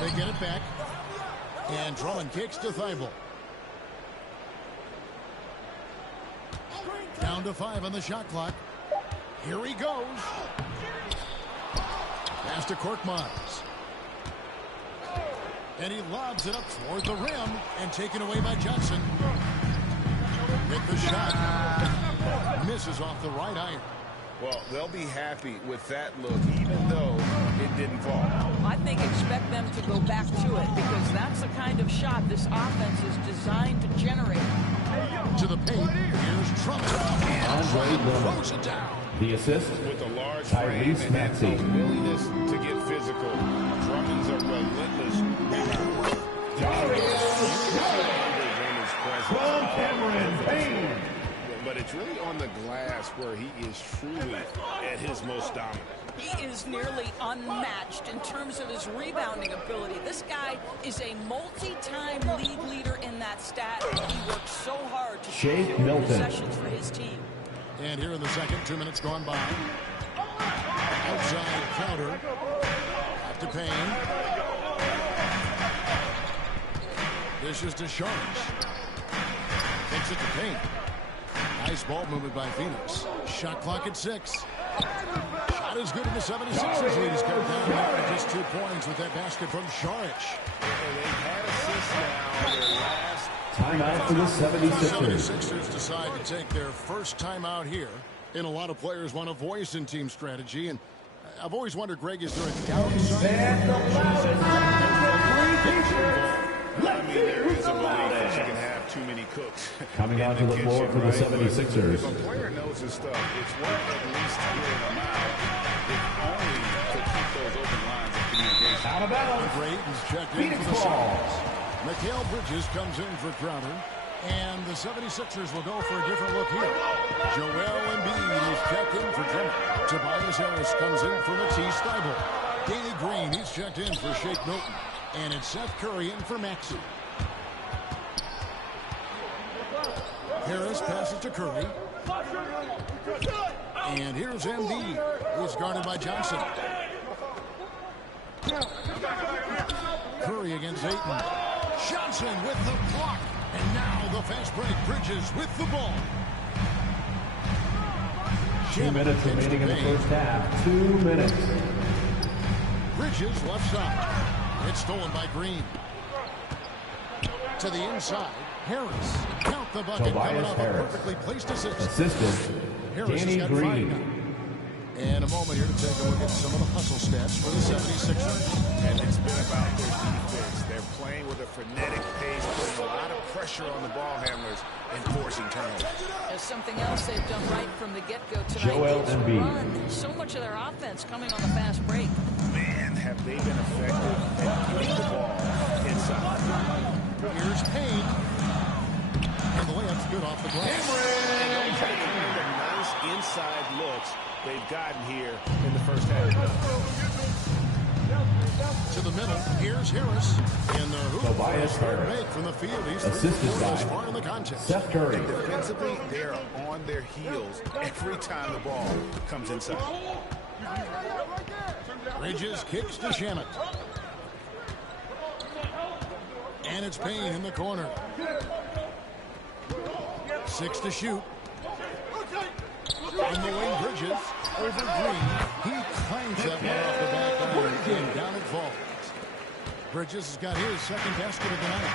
They get it back. And Drummond kicks to Thibault. Down to 5 on the shot clock. Here he goes. Pass to Korkmaz. And he lobs it up toward the rim and taken away by Johnson. With the shot. Misses off the right iron. Well, they'll be happy with that look, even though it didn't fall. I think expect them to go back to it because that's the kind of shot this offense is designed to generate. To the paint. Here's Drummond. And Drummond throws it down. The assist. With a large frame and Maxey. a willingness to get physical, Drummond's a relentless rebounder. But it's really on the glass where he is truly at his most dominant. He is nearly unmatched in terms of his rebounding ability. This guy is a multi-time league leader in that stat. He works so hard to Shake secure Milton. possessions for his team. And here in the second, 2 minutes gone by. Outside Crowder. Back to Payne. Dishes to Sharks. Takes it to Payne. Nice ball movement by Phoenix. Shot clock at 6. Shot is good in the 76ers lead. He's cut down now to just 2 points with that basket from Sharich. And they've had assists now their last. Timeout for the 76ers. 76ers decide to take their first timeout here. And a lot of players want a voice in team strategy. And I've always wondered, Greg, is there a downside? I mean, there is a belief that you can have too many cooks. Coming onto the floor for the 76ers. If a player knows his stuff, it's worth at least hearing them out, if only to keep those open lines of communication. Out of bounds. Brayton's checked in Phoenix for the ball. Suns. Mikal Bridges comes in for Crowder. And the 76ers will go for a different look here. Joel Embiid is checked in for Drummond. Tobias Harris comes in for Matisse Thybulle. Danny Green, he's checked in for Shake Milton. And it's Seth Curry in for Maxey. Harris passes to Curry. And here's Embiid. He's guarded by Johnson. Curry against Ayton. Johnson with the block. And now the fast break. Bridges with the ball. 2 minutes remaining in the first half. 2 minutes. Bridges left side. It's stolen by Green. To the inside. Harris. Count the bucket. Tobias Coming off Harris. a perfectly placed assist. Assistant, Harris Danny has got Green. 5 now. And a moment here to take a look at some of the hustle stats for the 76ers. And it's been about their defense. They're playing with a frenetic pace, putting a lot of pressure on the ball handlers and forcing turnovers. There's something else they've done right from the get-go tonight. Joel is Embiid. run. So much of their offense coming on the fast break. Man, have they been effective at getting the ball inside. Here's Payne. And the layup's good off the glass. And those are the kind of nice inside looks they've gotten here in the first half. To the middle, here's Harris. In the hoop, Tobias Harris. make from the field. He's Assisted by far in the contest. Seth Curry. And defensively, they're on their heels every time the ball comes inside. Bridges kicks to Shamet. And it's Payne in the corner. 6 to shoot. On the wing, Bridges over Green. He clangs that one off the back iron, and down it falls. Bridges has got his second basket of the night.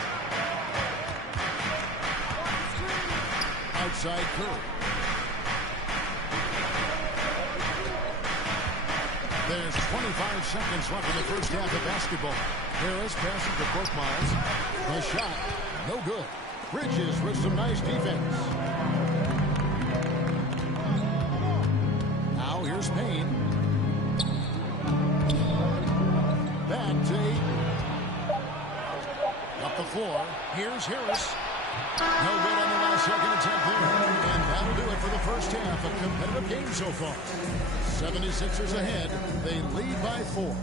Outside Curry. There's 25 seconds left in the first half of basketball. Harris passing to Korkmaz. The shot, no good. Bridges with some nice defense. Now here's Payne. Back to Ayton. Up the floor. Here's Harris. No good on the last second attempt there. And that'll do it for the first half. A competitive game so far. 76ers ahead. They lead by 4.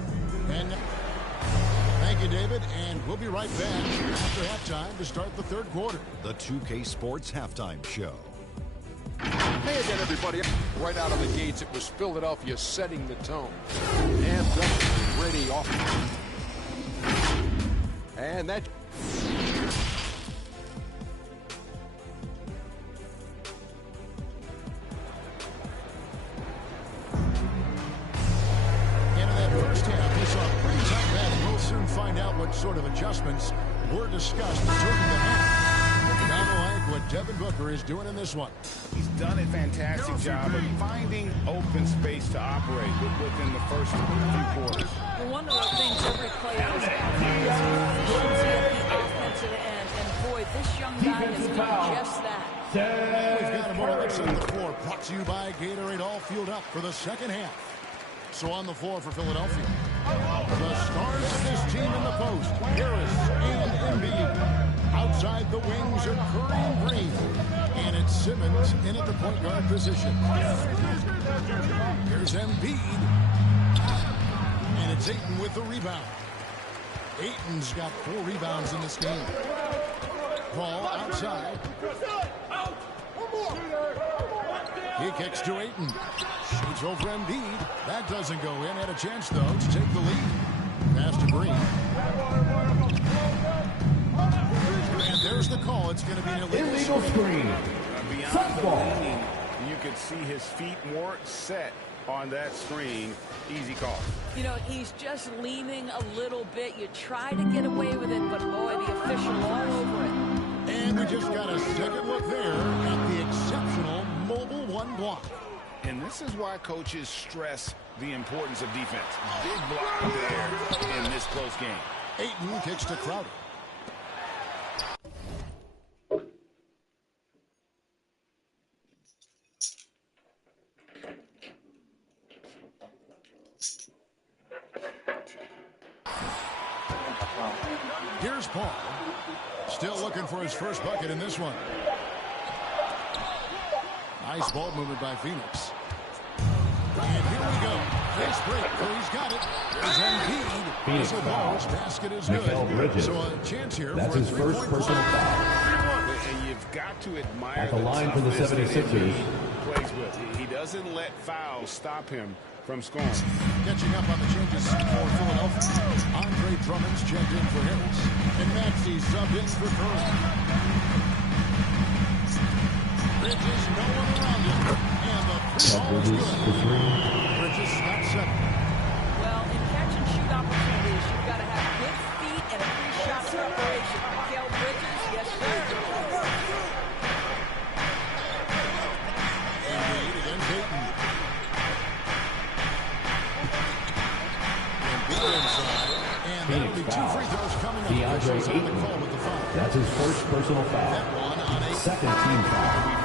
And thank you, David. And we'll be right back after halftime to start the third quarter. The 2K Sports Halftime Show. Hey again, everybody. Right out of the gates, it was Philadelphia setting the tone. And ready off. And that... Find out what sort of adjustments were discussed during the half. But I like what Devin Booker is doing in this one. He's done a fantastic job of finding open space to operate within the first few quarters. Well, one of the things every player is efficiency at the offensive end. And boy, this young guy has done just that. We've got a moment on the floor. Brought to you by Gatorade, all fueled up for the second half. So on the floor for Philadelphia, the stars of this team in the post, Harris and Embiid. Outside the wings are Curry and Green. And it's Simmons in at the point guard position. Here's Embiid. And it's Ayton with the rebound. Ayton's got 4 rebounds in this game. Ball outside. He kicks to Ayton. Shoots over Embiid. That doesn't go in. Had a chance, though, to take the lead. Pass to Green. And there's the call. It's going to be an illegal screen. Beyond you could see his feet weren't set on that screen. Easy call. You know, he's just leaning a little bit. You try to get away with it, but boy, the official all over it. And we just got a second look there at the exceptional mobile 1 block. And this is why coaches stress the importance of defense. Big block there in this close game. Ayton kicks to Crowder. Here's Paul. Still looking for his first bucket in this one. Nice ball movement by Phoenix. And here we go. Fast break. Curry's got it. There's Embiid. Phoenix foul. Basket is good. Bridges. So a chance here That's for his first personal foul. And you've got to admire at the line for the 76ers. Plays with. He doesn't let fouls stop him from scoring. Catching up on the changes for Philadelphia. Andre Drummond's checked in for Harris. And Maxey subbed in for Curry. Bridges, no one around him. And the 3 ball is good. Bridges snaps 7. Well, in catch and shoot opportunities, you've got to have good feet and a pre-shot preparation. Mikal Bridges, yes, sir. Embiid against Ayton. Embiid inside. And that'll be 2 free throws coming up. DeAndre Ayton. That's his first personal foul. Second team foul.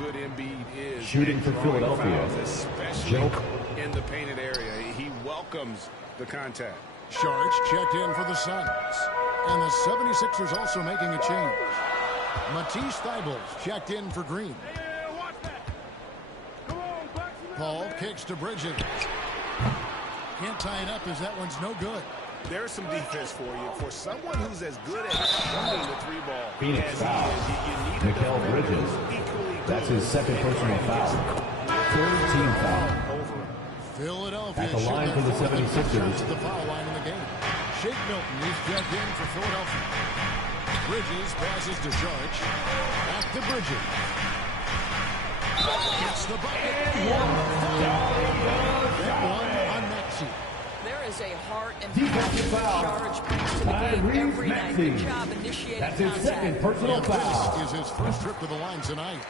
Good Embiid is shooting for Philadelphia. Especially in the painted area. He welcomes the contact. Sharks checked in for the Suns. And the 76ers also making a change. Matisse Thybulle checked in for Green. Paul kicks to Bridges. Can't tie it up as that one's no good. There's some defense for you. For someone who's as good at shooting the three ball Phoenix as foul. he is, you need Mikal a Bridges. equally That's good his second personal foul. Third team foul. Philadelphia At the line for the 76ers. To the foul line in the game. Shake Milton is checked in for Philadelphia. Bridges passes to Saric. Back to Bridges. Gets the bucket. That one on Maxey. There is a heart and passion that Saric brings to the game every night. Good job initiating That's his contact. second personal foul. This is his first trip to the line tonight.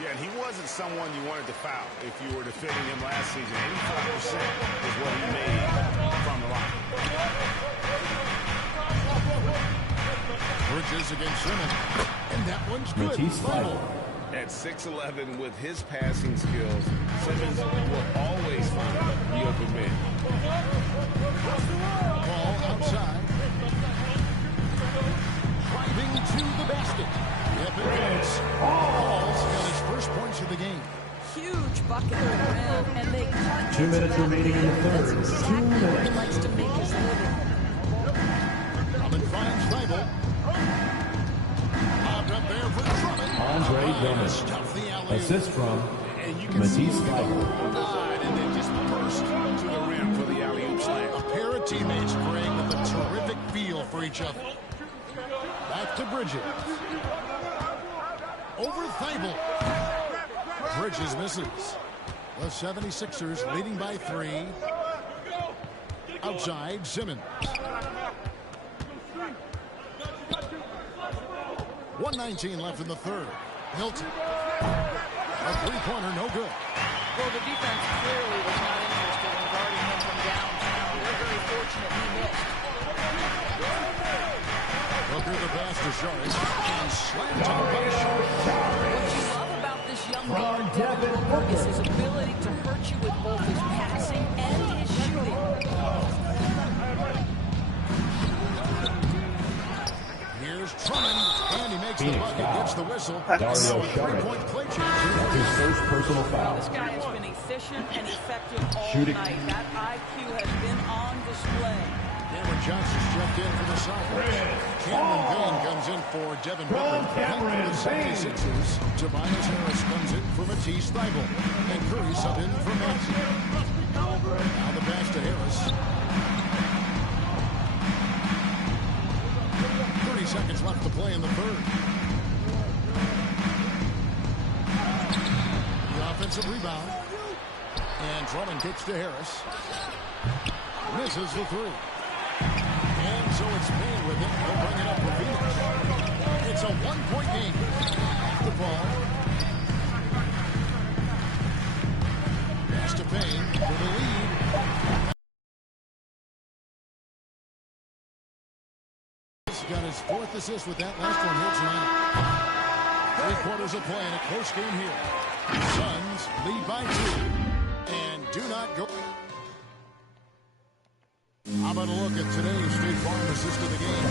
Yeah, and he wasn't someone you wanted to foul if you were defending him last season. 85% is what he made from the line. Bridges against Simmons. And that one's good. Matisse Thybulle. At 6'11", with his passing skills, Simmons will always find the open man. Ball outside. Driving to the basket. Yep, it is. Paul's got his first points of the game. Huge bucket at the rim, and they cut 2 minutes remaining in the That's third. exactly where he likes to make his living. Drummond finds Thybulle. Lobbed up there for Drummond. Andre Drummond. Stuff the alley. Assist from And you can see Matisse him Thybulle. side and then just burst to the rim for the alley-oop slam. A pair of teammates playing with a terrific feel for each other. Back to Bridges. Over Thybulle. Bridges misses. The 76ers leading by 3. Outside, Simmons. 1:19 left in the third. Milton. A three-pointer, no good. Well, the defense clearly was not interested in guarding him from downtown. They're very fortunate he missed. Booker the pass to Saric. And slammed down by Saric. What you love about this young man, Devin Booker, is his ability to hurt you with both his passing and his shooting. Here's Drummond, and he makes the Phoenix bucket, foul. gets the whistle. Dario Now a Saric. three-point play change. That's his first personal foul. This guy has been efficient and effective all Shooting. night. That IQ has been on display. Cameron Johnson's checked in for the side. Cameron Payne comes in for Devin Booker. Cameron And for the 76ers, Tobias Harris comes in for Matisse Thybulle. And Curry sub in for Maxey. Now the pass to Harris. 30 seconds left to play in the third. The offensive rebound. And Drummond kicks to Harris. Misses the three. And so it's Payne with it. They'll bring it up for Phoenix. It's a one-point game. The ball. Pass to Payne for the lead. He's got his fourth assist with that last one here tonight. 3 quarters of play in a close game here. Suns lead by 2. And do not go. How about a look at today's State Farm assist of the game?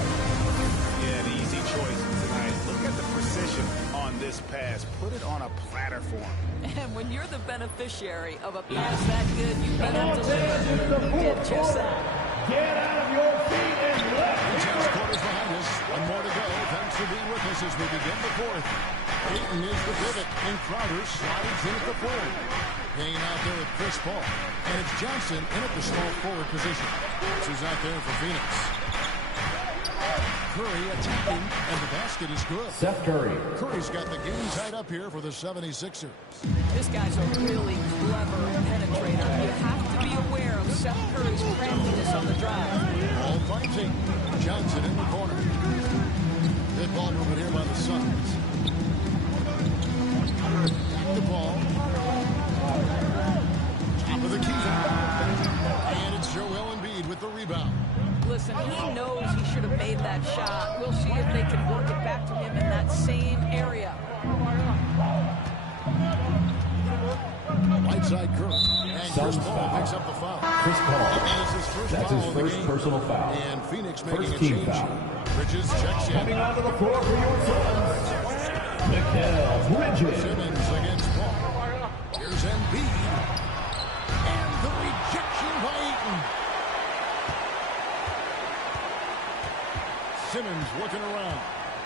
Yeah, the easy choice tonight. Look at the precision on this pass. Put it on a platter for him. And when you're the beneficiary of a pass that good, you better deliver. You did just that. Get out of your feet and let's 6 quarters behind us. One more to go. Thanks for being with us as we begin the fourth. Payton is the pivot, and Crowder slides in at the forward. Payne out there with Chris Paul. And it's Johnson in at the small forward position. This is out there for Phoenix. Curry attacking, and the basket is good. Seth Curry. Curry's got the game tied up here for the 76ers. This guy's a really clever penetrator. You have to be aware of Seth Curry's craftiness on the drive. Ball fighting. Johnson in the corner. Good ball movement here by the Suns. Back the ball. Top of the key. And it's Joel Embiid with the rebound. Listen, he knows he should have made that shot. We'll see if they can work it back to him in that same area. Right side Curry. And Chris Paul picks up the foul. Chris Paul. That's his first That's foul his of the first game. personal foul. And Phoenix making First a team change. foul. Bridges checks in. Coming onto the floor for your Suns, Mikal Bridges. Simmons against Paul. Here's Embiid. Ayton. Simmons working around.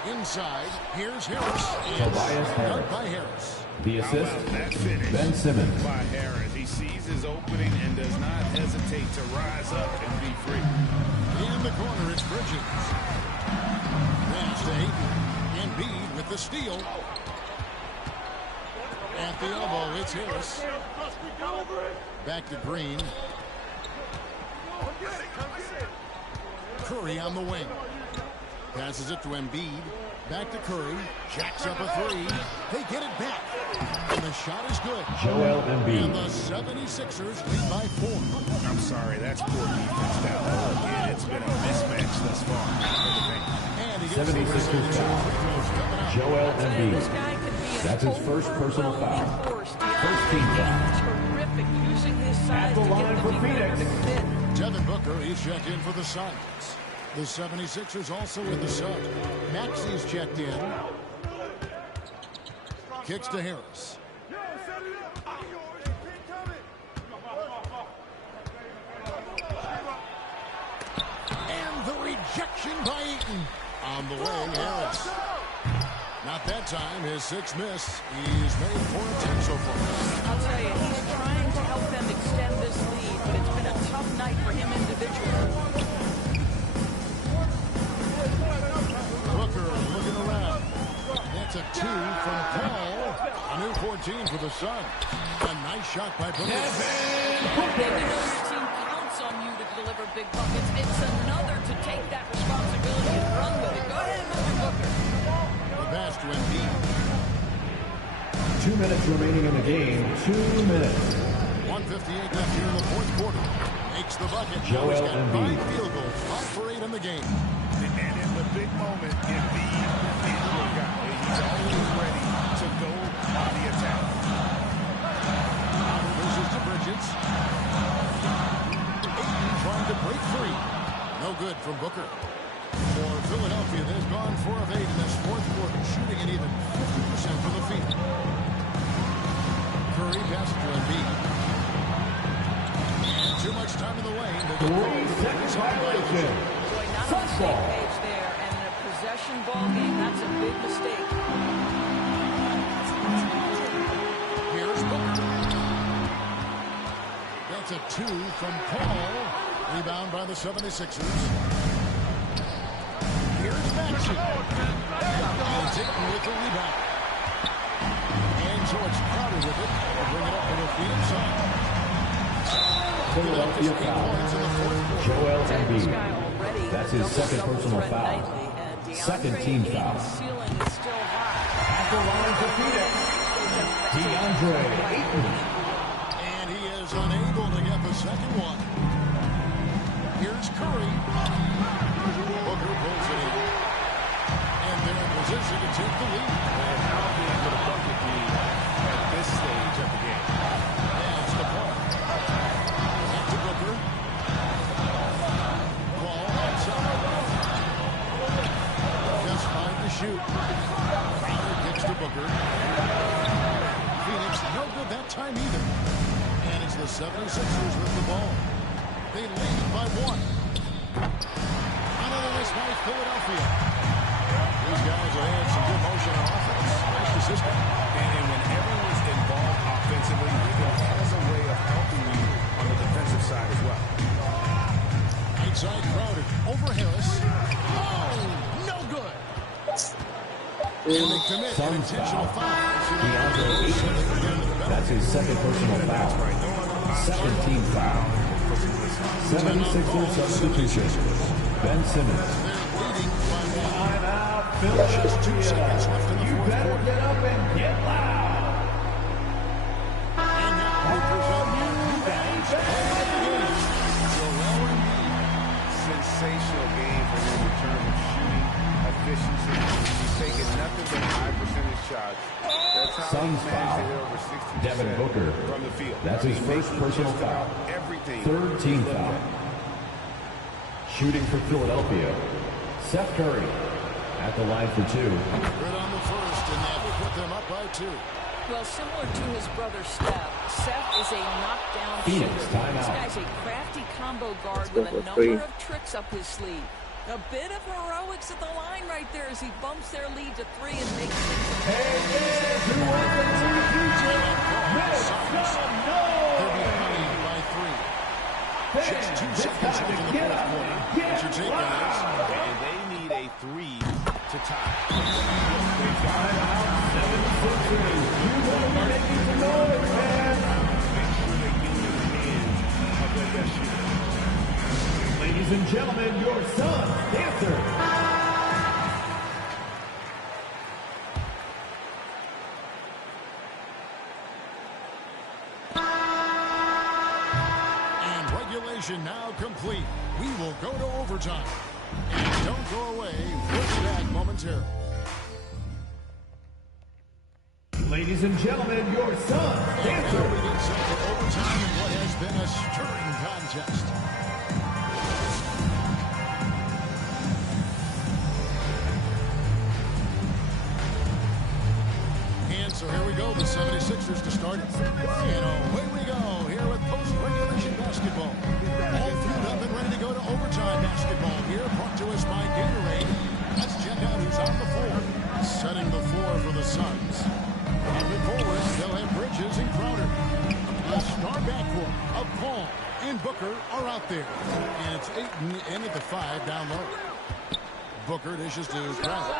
Inside, here's Harris. Tobias Dunk by Harris. Harris. The How assist, about that finish Ben Simmons. by Harris? He sees his opening and does not hesitate to rise up and be free. In the corner, it's Bridges. Pass to Ayton. Embiid with the steal. At the elbow, it's Harris. Back to Green. Curry on the wing. Passes it to Embiid. Back to Curry. Jacks up a three. They get it back. And the shot is good. Joel Embiid. And the 76ers lead by 4. I'm sorry, that's poor defense down low. Again, it's been a mismatch thus far. And he gets 76ers foul. Joel Embiid. This guy could be That's his first personal foul. First team foul. Terrific, using his size At the to line get for the defense Phoenix. fit. Devin Booker, he's checked in for the Suns. The 76ers also with the sub. Maxi's checked in. Kicks to Harris. And the rejection by Ayton. On the wing, Harris. Not that time, his sixth miss. He's made 4 attempts so far. I'll tell you, he's trying to help them extend this lead, but it's been a tough night for him individually. Booker looking around. That's a 2 from Paul. A new 14 for the Suns. A nice shot by Booker. When you know your team counts on you to deliver big buckets, it's another to take that responsibility and run with it. Go ahead, Mr. Booker. The pass to Embiid. 2 minutes remaining in the game. 2 minutes. 1:58 left here in the fourth quarter. Makes the bucket. Joel He's got Embiid. 5 field goals. 5 for 8 in the game. And in the big moment, Embiid is your guy. He's always ready to go on the attack. Versus to Bridges. Ayton trying to break free. No good from Booker. For Philadelphia, they've gone 4 of 8 in this fourth quarter, shooting an even 50% from the field. Curry passes to Embiid. And too much time in the lane. 3 seconds violation. Boy, not on the same page there, and in a possession ball game, that's a big mistake. Here's Booker. That's a 2 from Paul. Rebound by the 76ers. Here's Maxey. And Ayton with the rebound. And so it's Crowder with it. They'll bring it up for the Phoenix Suns. Philadelphia foul. Joel Embiid. That's his second personal foul. Second team foul. At the line for Phoenix, DeAndre Ayton. And he is unable to get the second one. Here's Curry. Booker pulls it in. And they're in position to take the lead. And how big would a bucket be at this stage of the game? And it's the ball. Back to Booker. Ball outside. Just 5 to shoot. Crowder kicks to Booker. Phoenix, no good that time either. And it's the 76ers with the ball. They lead by 1. Another miss by Philadelphia. These guys have had some good motion on offense. Nice assistant. And when everyone's involved offensively, it has a way of helping you on the defensive side as well. Right side Crowder. Over Harris. Oh, no good. And they commit an intentional foul. DeAndre Ayton. That's his second personal foul. Second team foul. 76ers substitution. Ben Simmons. Timeout, Philadelphia. You better get up and get loud. And now we present you guys play of the game. Joel Embiid. Sensational game for him in terms of shooting efficiency. He's taking nothing but high percentage shots. That's how Suns he's foul. managed to hit over 60% Devin Booker. from the field. That's his first personal foul. Everything. Third team foul. Shooting for Philadelphia, Seth Curry at the line for 2. Good on the first, and that will put them up by 2. Well, similar to his brother Steph, Seth is a knockdown shooter. This guy's a crafty combo guard with a number of tricks up his sleeve. A bit of heroics at the line right there as he bumps their lead to 3 and makes things. They're behind by 3. Just 2 seconds left in the fourth quarter. What's your take on this? And they need a 3 to tie. Ladies and gentlemen, your son, dancer. And regulation now complete. We will go to overtime. And don't go away. We'll be back momentarily. Ladies and gentlemen, your son, dancer. We get set for overtime in what has been a stirring contest. And so here we go, the 76ers to start it. And away we go here with post-regulation basketball. All fueled up and ready to go to overtime basketball here, brought to us by Gatorade. Let's check out who's on the floor. Setting the floor for the Suns. Moving forward, they'll have Bridges and Crowder. The star backcourt of Paul and Booker are out there. And it's Ayton in at the 5 down low. Booker dishes to Crowder.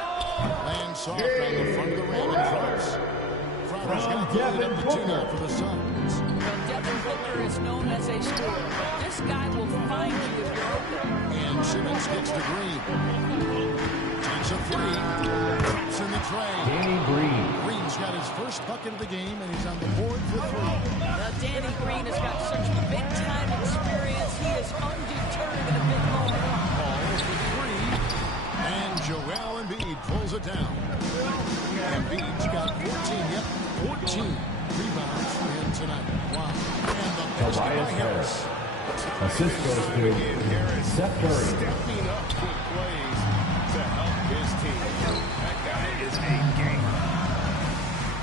Lands soft on the front of the rim and drops. Crowder's got the lead up to 2 now for the Suns. Well, Devin Booker is known as a scorer. This guy will find you if you're open. And Simmons gets to Green. Takes a 3. Drops in the tray. Danny Green. Green's got his first bucket of the game, and he's on the board for 3. Now, Danny Green has got such big-time experience. He is undeterred in a big moment. Ball for 3. And Joel Embiid pulls it down. Embiid's got 14 rebounds for him tonight. Wow. And the basket by Harris. Assist goes to Seth Curry. Stepping up quick plays to help his team. That guy is a gamer.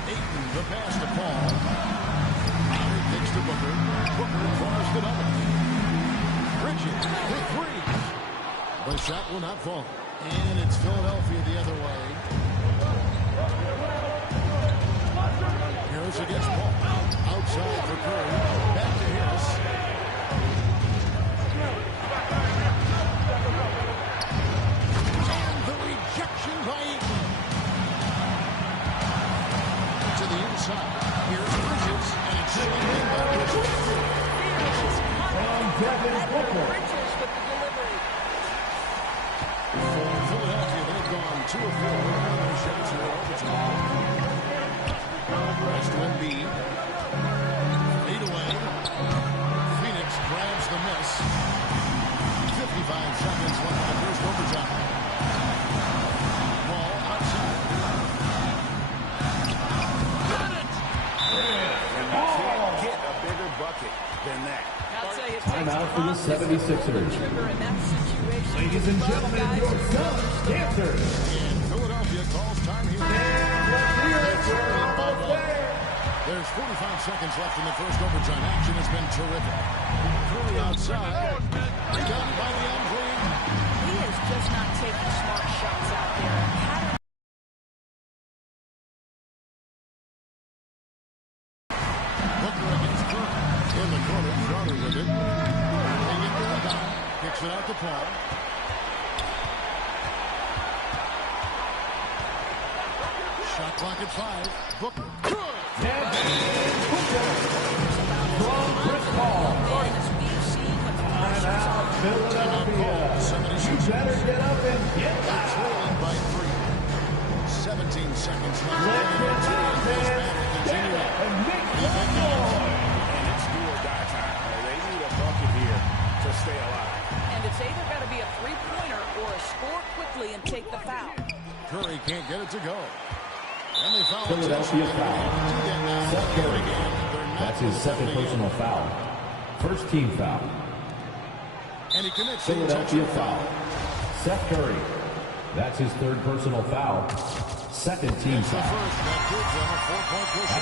Ayton, the pass to Paul. He kicks to Booker. Booker draws the double. Bridges with 3. The shot will not fall. And it's Philadelphia the other way. Harris against Paul. Outside for Curry. Back to Harris. And the rejection by Ayton. To the inside. Here's Bridges. And it's showing in by Bridges. From Devin Booker. Bridges with the delivery. For Philadelphia, they've gone 2 of 4. Their shots are overtime. Pass to Embiid. Lead away. Phoenix grabs the miss. 55 seconds left in the first overtime. Ball outside. Got it! And you can't get a bigger bucket than that. I'll tell you, it Time takes out for the 76ers. trigger in that situation. Ladies and gentlemen, your son, dancer. And Philadelphia calls time here. There's 45 seconds left in the first overtime. Action has been terrific. Curry outside. Rebounded by the Green. He is just not taking smart shots out there. Booker against Curry. In the corner, Crowder with it. Hanging the rebound. Kicks it out to Paul. Shot clock at 5. Booker. Good. From Chris Paul. Timeout, Philadelphia. You better get up and get They're trailing by 3. 17 seconds left. Let's get down there. And make some noise. And it's do or die time. They need a bucket here to stay alive. And it's either got to be a three-pointer or a score quickly and take the foul. Curry can't get it to go. And they foul Philadelphia foul. Seth Curry. That's his second personal foul. First team foul. And he commits Philadelphia foul. Seth Curry. That's his third personal foul. Second team foul. At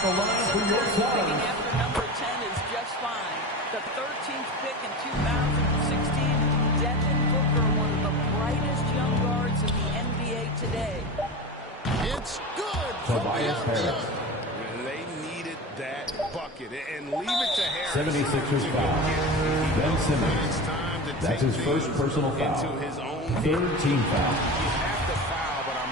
the line for your side. Picking after number 10 is just fine. The 13th pick in 2016, Devin Booker, one of the brightest young guards in the NBA today. It's good. Tobias Harris. They needed that bucket, and leave it to Harris. 76ers foul. Ben Simmons. That's his first personal foul. Third team foul.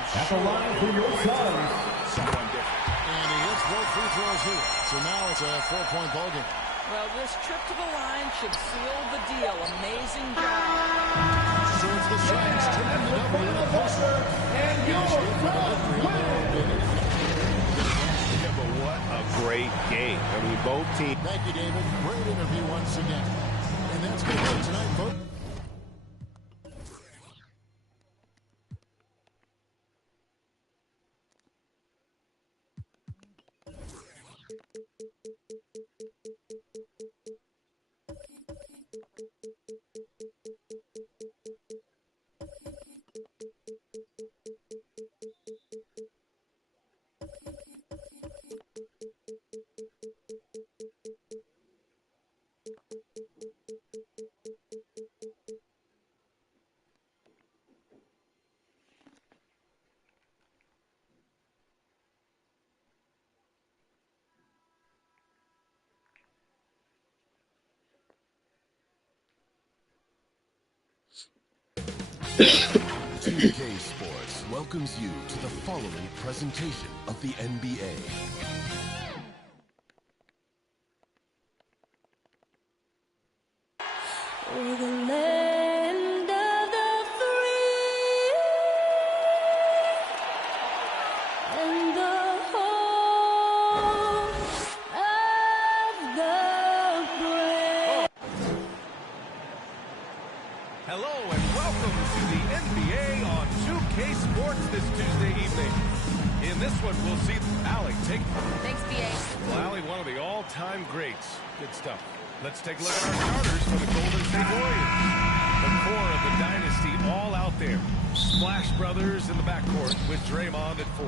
At the line for your Suns. And he hits both free throws here. So now it's a 4-point ball game. Well, this trip to the line should seal the deal. Amazing job. Serves the Suns to win the W in the poster. And Yeah, but what a great game. I mean, both teams. Thank you, David. Great interview once again. And that's going to do it tonight, folks. .2k Sports welcomes you to the following presentation of the NBA. We're the land of the free and the home of the brave. Hello and welcome to the NBA on 2K Sports this Tuesday evening. In this one, we'll see Allie take. Thanks, B.A. Well, Allie, one of the all-time greats. Good stuff. Let's take a look at our starters for the Golden State Warriors. The core of the dynasty all out there. Splash Brothers in the backcourt with Draymond at 4.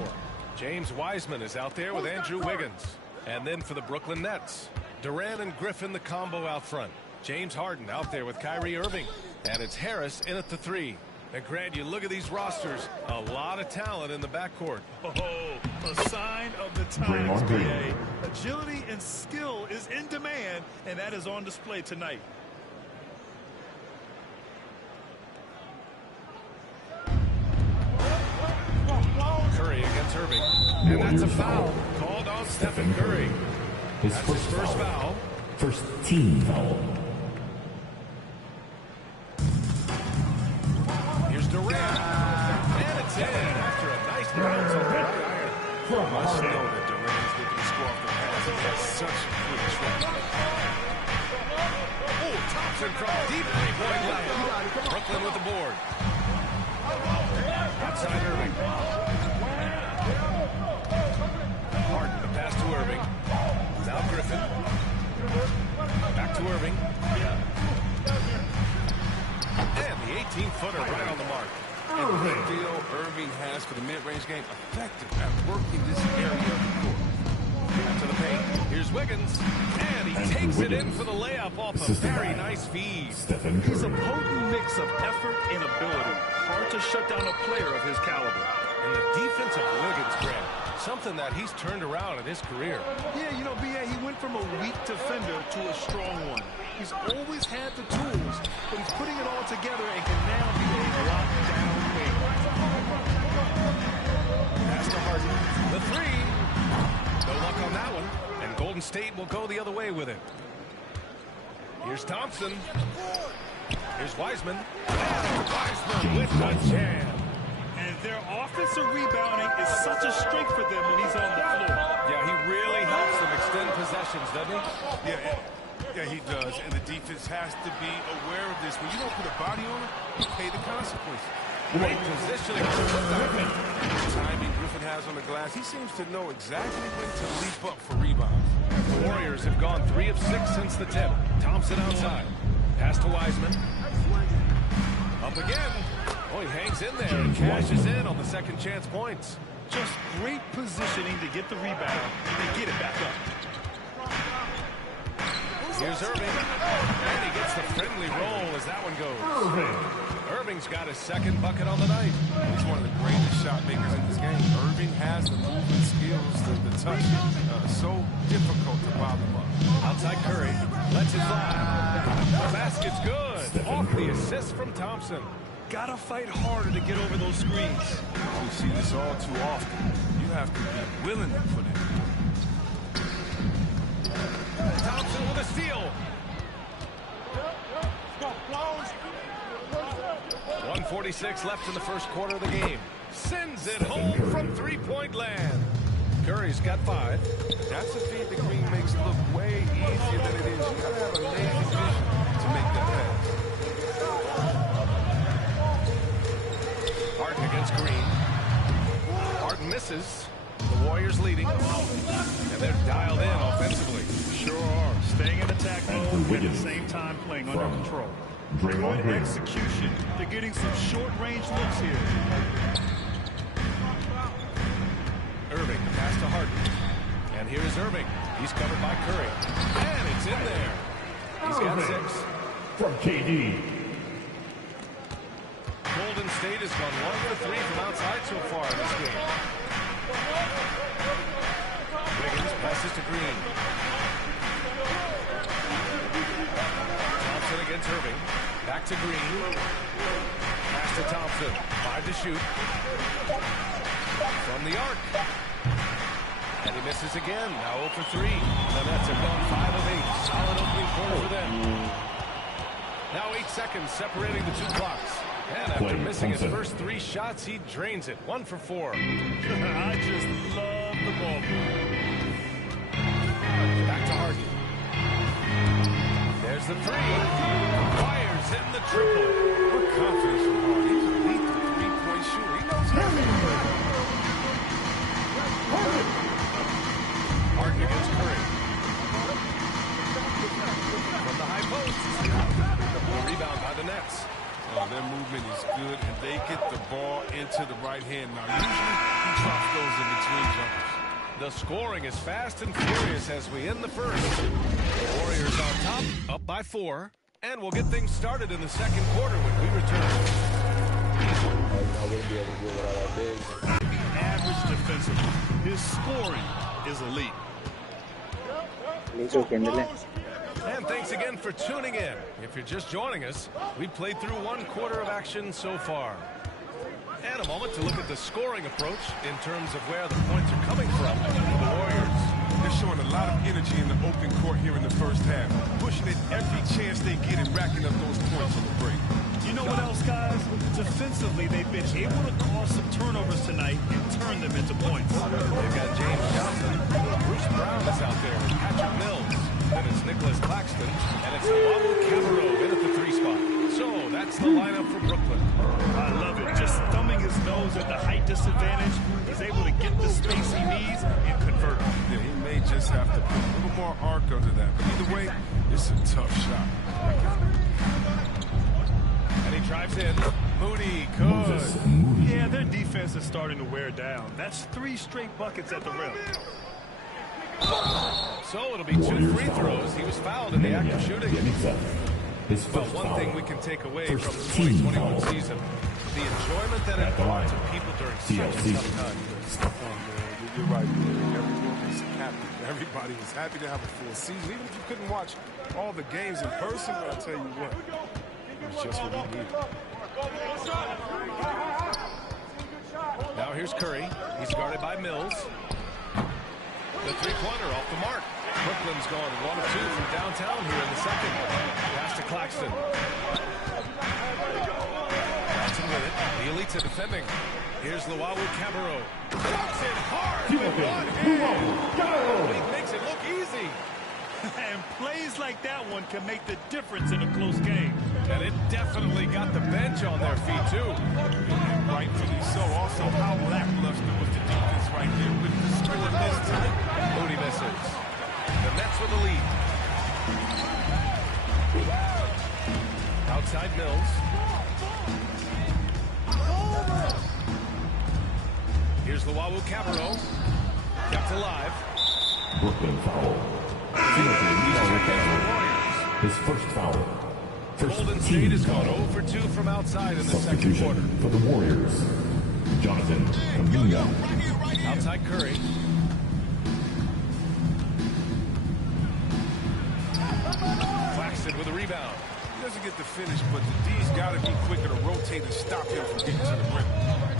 James Wiseman is out there with Andrew Wiggins. And then for the Brooklyn Nets, Durant and Griffin, the combo out front. James Harden out there with Kyrie Irving. And it's Harris in at the 3. And Grant, you look at these rosters, a lot of talent in the backcourt. Oh, a sign of the times, B.A. Agility and skill is in demand, and that is on display tonight. Curry against Irving. And that's a foul called on Stephen Curry. His That's first his first foul. First team foul. Here's Durant. And it's in after a nice bounce on the right iron. Must know that Durant's looking to score off the pass. He has such quick track. Oh, Thompson from deep three-point line. Brooklyn with the board. Outside Irving. Harden, the pass to Irving. Now Griffin. Back to Irving. And the 18-footer right on the mark. And the feel Irving has for the mid-range game, effective at working this area of the court. Back to the paint. Here's Wiggins. And he takes it in for the layup off a very nice feed. He's a potent mix of effort and ability. Hard to shut down a player of his caliber. And the defense of Wiggins, Grant, something that he's turned around in his career. Yeah, you know, B.A., he went from a weak defender to a strong one. He's always had the tools, but he's putting it all together and can now be a lockdown wing. Pass to Harden. The 3. No luck on that one. And Golden State will go the other way with it. Here's Thompson. Here's Wiseman. And Wiseman with the jam. And their offensive rebounding is such a strength for them when he's on the floor. Yeah, he really helps them extend possessions, doesn't he? Yeah, he does. And the defense has to be aware of this. When you don't put a body on it, you pay the consequences. Great positioning for Griffin. The timing Griffin has on the glass, he seems to know exactly when to leap up for rebounds. The Warriors have gone 3 of 6 since the tip. Thompson outside. Pass to Wiseman. Up again. Oh, he hangs in there and cashes in on the second chance points. Just great positioning to get the rebound and get it back up. Here's Irving, and he gets the friendly roll as that one goes. Irving's got his second bucket on the night. He's one of the greatest shot makers in this game. Irving has the movement skills, the touch. So difficult to bother him up. Outside Curry, lets it fly. The basket's good. Off the assist from Thompson. Gotta fight harder to get over those screens. We see this all too often. You have to be willing to put it. Thompson with a steal. 1:46 left in the first quarter of the game. Sends it home from three-point land. Curry's got 5. That's a feed the Green makes look way easier than it is. You gotta have amazing vision to make that pass. Harden against Green. Harden misses. The Warriors leading. And they're dialed in offensively. Sure are. Staying in attack mode at the same time playing under control. Good execution. They're getting some short-range looks here. Irving, the pass to Harden. And here's Irving. He's covered by Curry. And it's in there. He's got 6. From KD. Golden State has gone 1 for 3 from outside so far in this game. Wiggins passes to Green. Thompson against Irving. Back to Green. Pass to Thompson. 5 to shoot. From the arc. And he misses again. Now 0 for 3. The Nets have gone 5 of 8. Solid opening quarter for them. Now 8 seconds separating the 2 clocks. And after missing his first 3 shots, he drains it. 1 for 4. I just love the ball. Back to Harden. There's the 3. Fires hitting the triple. What confidence from Harden. He's a lethal three-point shooter. He knows how to do it. Harden against Curry. From the high post. A rebound by the Nets. Oh, their movement is good, and they get the ball into the right hand. Now, usually he drops those in between jumpers. The scoring is fast and furious as we end the first. The Warriors on top, up by 4. And we'll get things started in the second quarter when we return. I wouldn't be able to do it without our bigs. Average defensively. His scoring is elite. And thanks again for tuning in. If you're just joining us, we've played through 1 quarter of action so far. And a moment to look at the scoring approach in terms of where the points are coming from for the Warriors. They're showing a lot of energy in the open court here in the first half, pushing it every chance they get and racking up those points on the break. You know what else, guys? Defensively, they've been able to cause some turnovers tonight and turn them into points. They've got James Johnson. Bruce Brown is out there. Patrick Mills. Then it's Nicholas Claxton. And it's Waddle Cabarrot in at the 3 spot. So that's the lineup for Brooklyn. I love it. Just thumbing his nose at the height disadvantage. He's able to get the space he needs and convert. Yeah, he may just have to put a little more arc under that. But either way, it's a tough shot. And he drives in. Moody, good. Yeah, their defense is starting to wear down. That's 3 straight buckets at the rim. So it'll be 2 free throws. He was fouled in the act of shooting. But one thing we can take away from the 2021 season, the enjoyment that it brought to people during such a tough time. You're right. Everyone was happy. Everybody was happy to have a full season. Even if you couldn't watch all the games in person, but I'll tell you what, it was just what we needed. Now here's Curry. He's guarded by Mills. The 3-pointer off the mark. Brooklyn's gone 1 of 2 from downtown here in the second. Pass to Claxton. Claxton with it. The elites are defending. Here's Luau Cabarrot. Drops it hard with 1 hand. He makes it look easy. And plays like that one can make the difference in a close game. And it definitely got the bench on their feet, too. And rightfully so. Also, how lackluster was the defense right there with the score this time. Moody misses. The Nets with the lead. Outside Mills. Here's the Cabarro kept alive. Brooklyn foul. His first foul. Golden State has gone 0 for 2 from outside in the second quarter. For the Warriors, Jonathan Kuminga. Outside Curry. Claxton with a rebound. He doesn't get the finish, but the D's got to be quicker to rotate and stop him from getting to the rim.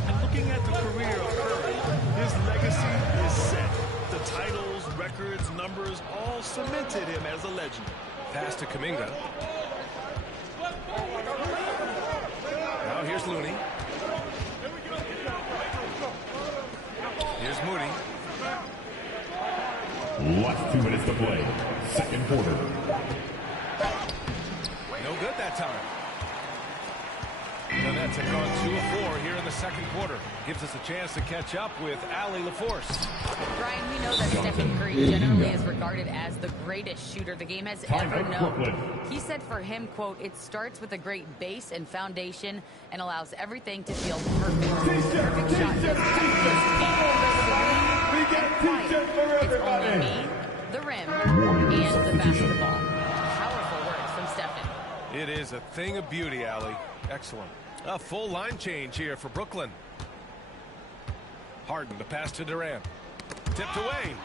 And looking at the career of Curry, his legacy is set. The titles, records, numbers all cemented him as a legend. Pass to Kuminga. Now here's Looney. Here's Moody. Last 2 minutes to play. Second quarter. No good that time. The Nets have gone 2 of 4 here in the second quarter. Gives us a chance to catch up with Allie LaForce. Brian, we know that Stephen Curry generally is regarded as the greatest shooter the game has ever known. He said for him, quote, it starts with a great base and foundation and allows everything to feel perfect. Perfect shot. It's only me, the rim, and the basketball. Powerful words from Stephen. It is a thing of beauty, Allie. Excellent. A full line change here for Brooklyn. Harden, the pass to Durant. Tipped away.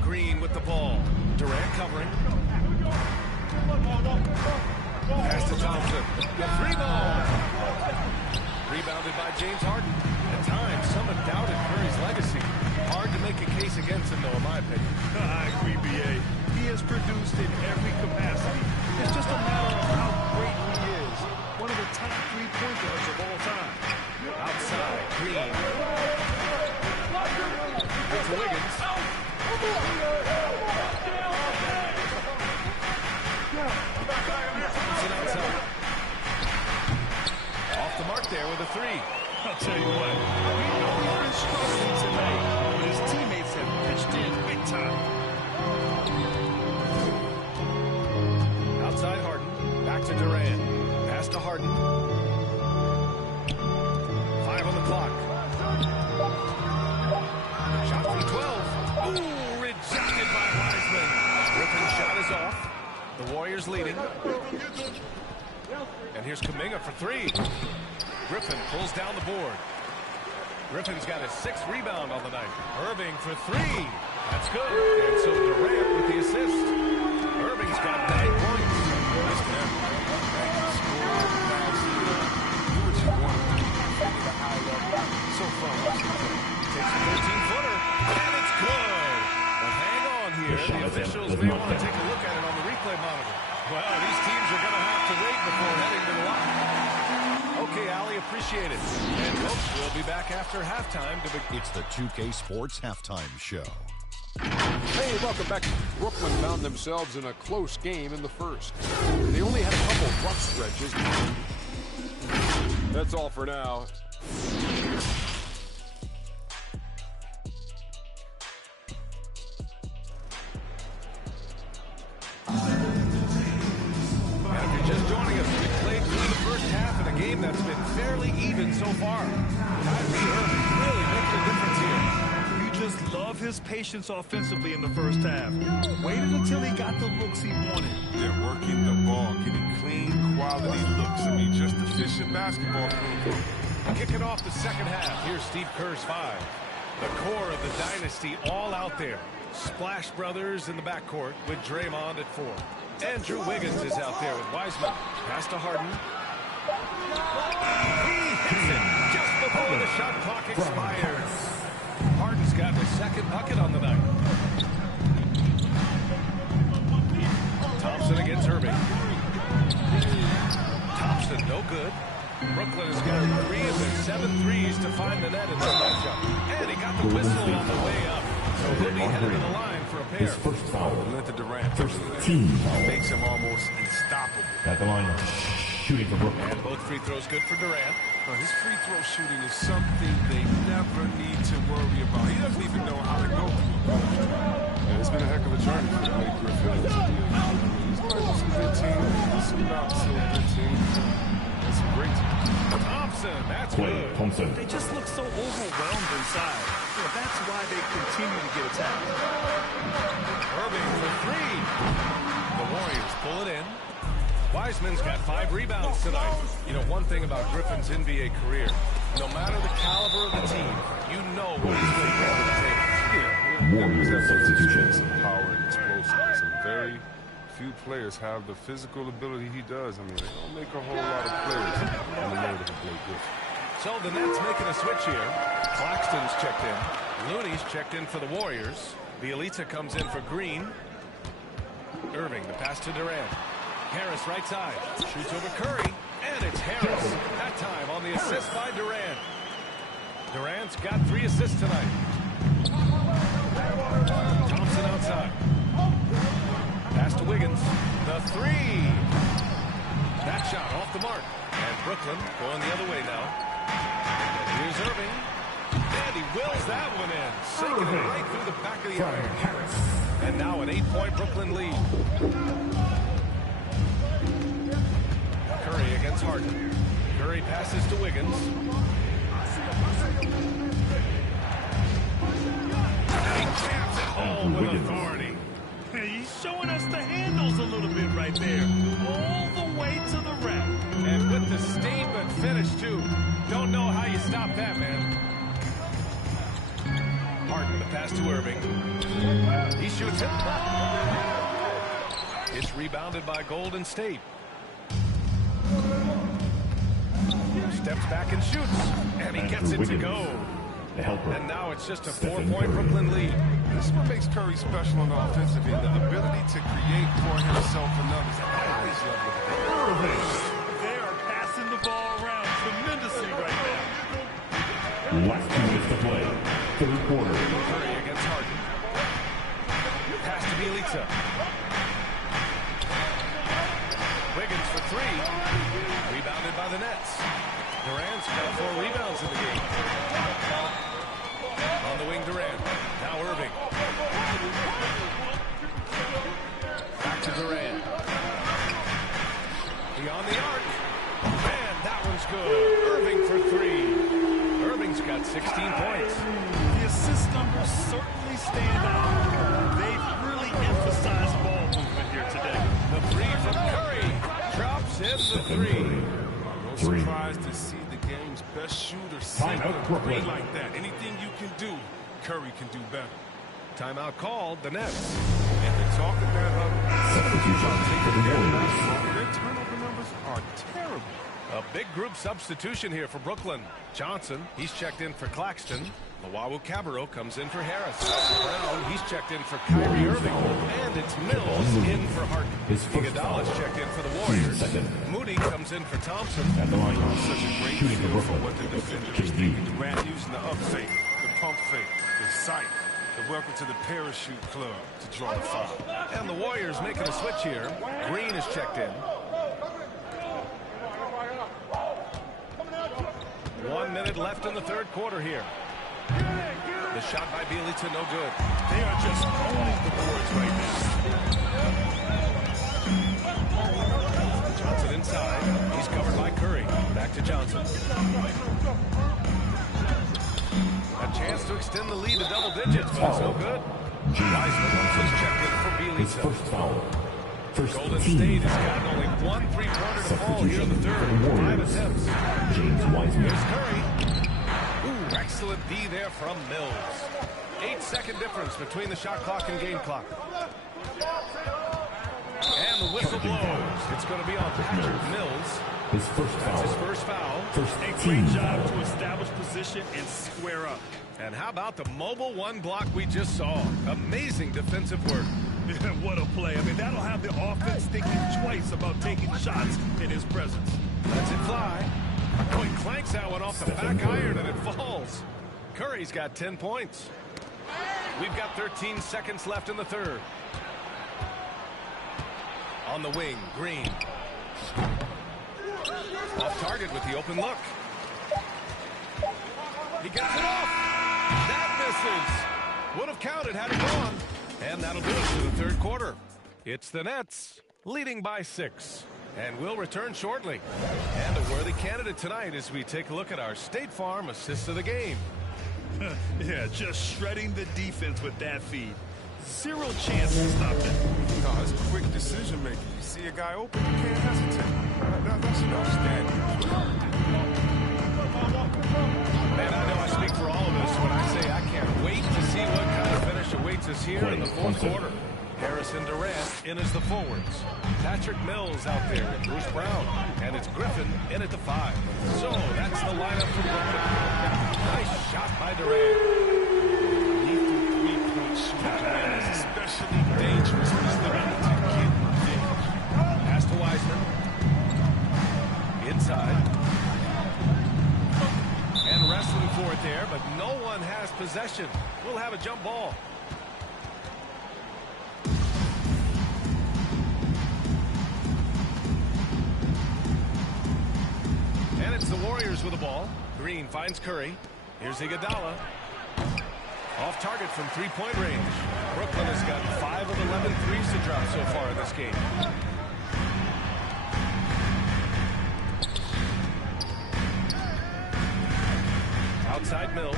Green with the ball. Durant covering. Pass to Thompson. The 3-ball. Rebounded by James Harden. At times, some have doubted Curry's legacy. Hard to make a case against him, though, in my opinion. I agree, B.A. He has produced in every capacity. It's just a matter of how great he is. One of the top 3-point guards of all time. Outside, Green. It's Wiggins. Thompson outside. Off the mark there with a 3. I'll tell you what, we know he's been struggling tonight, but his teammates have pitched in big time. Outside Harden. Back to Durant. Pass to Harden. 5 on the clock. Shot from 12. Ooh, rejected by Wiseman. Griffin's shot is off. The Warriors leading. And here's Kuminga for 3. Griffin pulls down the board. Griffin's got his 6th rebound on the night. Irving for 3. That's good. And so Durant with the assist. Irving's got 9 points. So fun watching him. Takes a 13-footer, and it's good. But hang on here. The officials may want to take a look at it on the replay monitor. Well, these teams are going to have to wait before heading to the line. Okay, Allie, appreciate it. And folks, we'll be back after halftime. It's the 2K Sports Halftime Show. Hey, welcome back. Brooklyn found themselves in a close game in the first. They only had a couple rough stretches. That's all for now. And if you're just joining us, we played through the first half in a game that's been fairly even so far. Kyrie Irving really making a difference here. You just love his patience offensively in the first half. Waited until he got the looks he wanted. They're working the ball, getting clean, quality looks. I mean, just efficient basketball. Kicking off the second half. Here's Steve Kerr's 5. The core of the dynasty all out there. Splash Brothers in the backcourt with Draymond at 4. Andrew Wiggins is out there with Wiseman. Pass to Harden. He hits it just before the shot clock expires. Harden's got his 2nd bucket on the night. Thompson against Irving. Thompson, no good. Brooklyn has got 3 of their 7 threes to find the net in this matchup. And he got the whistle on the way up. So he'll be headed to the line for a pair. His first foul. Let the Durant First team foul. makes him almost unstoppable. At the line, shooting for Brooklyn. And both free throws good for Durant. His free throw shooting is something they never need to worry about. He doesn't even know how to go. Yeah, it's been a heck of a journey for Blake Griffin. He's played with some good teams, some not so good teams. It's a great team. Thompson Thompson, that's good. Thompson. They just look so overwhelmed inside. Yeah, that's why they continue to get attacked. Irving for three. The Warriors pull it in. Wiseman's got 5 rebounds tonight. You know, one thing about Griffin's NBA career, no matter the caliber of the team, you know what he's going to bring to the table. Warriors substitution. Some power and explosiveness. Some very few players have the physical ability he does. I mean, they don't make a whole lot of players in the mode of Blake Griffin. So the Nets making a switch here. Claxton's checked in. Looney's checked in for the Warriors. Bielitsa comes in for Green. Irving, the pass to Durant. Harris right side. Shoots over Curry. And it's Harris. That time on the assist by Durant. Durant's got 3 assists tonight. Thompson outside. Pass to Wiggins. The 3. That shot off the mark. And Brooklyn going the other way now. And here's Irving. And he wills that one in. Sinking it right through the back of the iron. And now an 8-point Brooklyn lead. Curry against Harden. Curry passes to Wiggins. And he jams it home with authority. He's showing us the handles a little bit right there. All the way to the rack. And with the statement finish, too. Don't know how you stop that, man. Harden, the pass to Irving. He shoots it. It's rebounded by Golden State. Steps back and shoots. And he gets it to go. And now it's just a 4-point Brooklyn lead. This is what makes Curry special on the offensive end. The ability to create for himself and others. Always lovely. They are passing the ball around tremendously right now. Last 2 minutes to play. Third quarter. Curry against Harden. Pass to Bielitsa. Wiggins for 3. Rebounded by the Nets. Durant's got 4 rebounds in the game. On the wing, Durant. Now Irving. Back to Durant. Beyond the arc. And that one's good. Irving for 3. Irving's got 16 points. The assist numbers certainly stand out. They've really emphasized ball movement here today. The 3 from Curry. Drops in the 3. No surprise to see the game's best shooter sink a three like that. Anything you can do, Curry can do better. Timeout called, the Nets. And the talk of that Substitution for the Warriors. their turnover numbers are terrible. A big group substitution here for Brooklyn. Johnson, he's checked in for Claxton. Lawawu-Cabarrot comes in for Harris. Brown, he's checked in for Kyrie Irving. And it's Mills in for Harden. Iguodala's checked in for the Warriors. Moody comes in for Thompson. At the line, Such a great shooting for feel for Brooklyn. what the defenders KD. do. Durant using the up fake, the pump fake, the sight, the welcome to the parachute club to draw the foul. And the Warriors making a switch here. Green is checked in. 1 minute left in the third quarter here. The shot by Bielitsa, no good. They are just owning the boards right now. Johnson inside. He's covered by Curry. Back to Johnson. A chance to extend the lead to double digits, but it's no good. Wiseman is checked in for His Bielitsa. first foul. First Golden team State has foul. gotten only 1 3-pointer to fall here in the Substitution third. for the 5 Warriors. attempts. James Wiseman. Here's Curry. Ooh, excellent D there from Mills. 8-second difference between the shot clock and game clock. And the whistle blows. It's going to be on Patrick Mills. His first That's foul. his first foul. First A team great job foul. to establish position and square up. And how about the mobile 1 block we just saw? Amazing defensive work. What a play. I mean, that'll have the offense thinking twice about taking shots in his presence. Lets it fly. Oh, he clanks that one off the back iron and it falls. Curry's got 10 points. We've got 13 seconds left in the third. On the wing, Green. Off target with the open look. He gets it off. That misses. Would have counted had it gone. And that'll do it for the third quarter. It's the Nets leading by 6. And we'll return shortly. And a worthy candidate tonight as we take a look at our State Farm assist of the game. Yeah, just shredding the defense with that feed. Zero chance to stop it. No, it's quick decision making. You see a guy open, you can't hesitate. That's outstanding. And I know I speak for all of us when I say I can't wait to see what kind of finish awaits us here in the fourth quarter. Harrison Durant in as the forwards. Patrick Mills out there with Bruce Brown. And it's Griffin in at the 5. So that's the lineup for Brooklyn. Nice shot by Durant. Lethal three-point shooter is especially dangerous when he's looking to get revenge. Pass to Wiseman. Inside. And wrestling for it there, but no one has possession. We'll have a jump ball. And it's the Warriors with the ball. Green finds Curry. Here's Iguodala. Off target from three-point range. Brooklyn has got 5 of 11 threes to drop so far in this game. Outside Mills.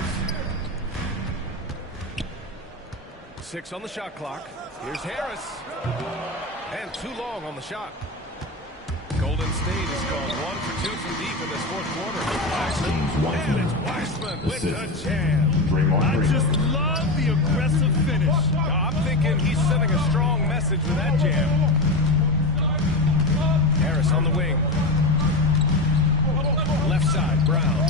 6 on the shot clock. Here's Harris. And too long on the shot. Golden State has gone 1 for 2 from deep in this fourth quarter. And it's Wiseman with the jam. I just love the aggressive finish. I'm thinking he's sending a strong message with that jam. Harris on the wing. Left side, Brown.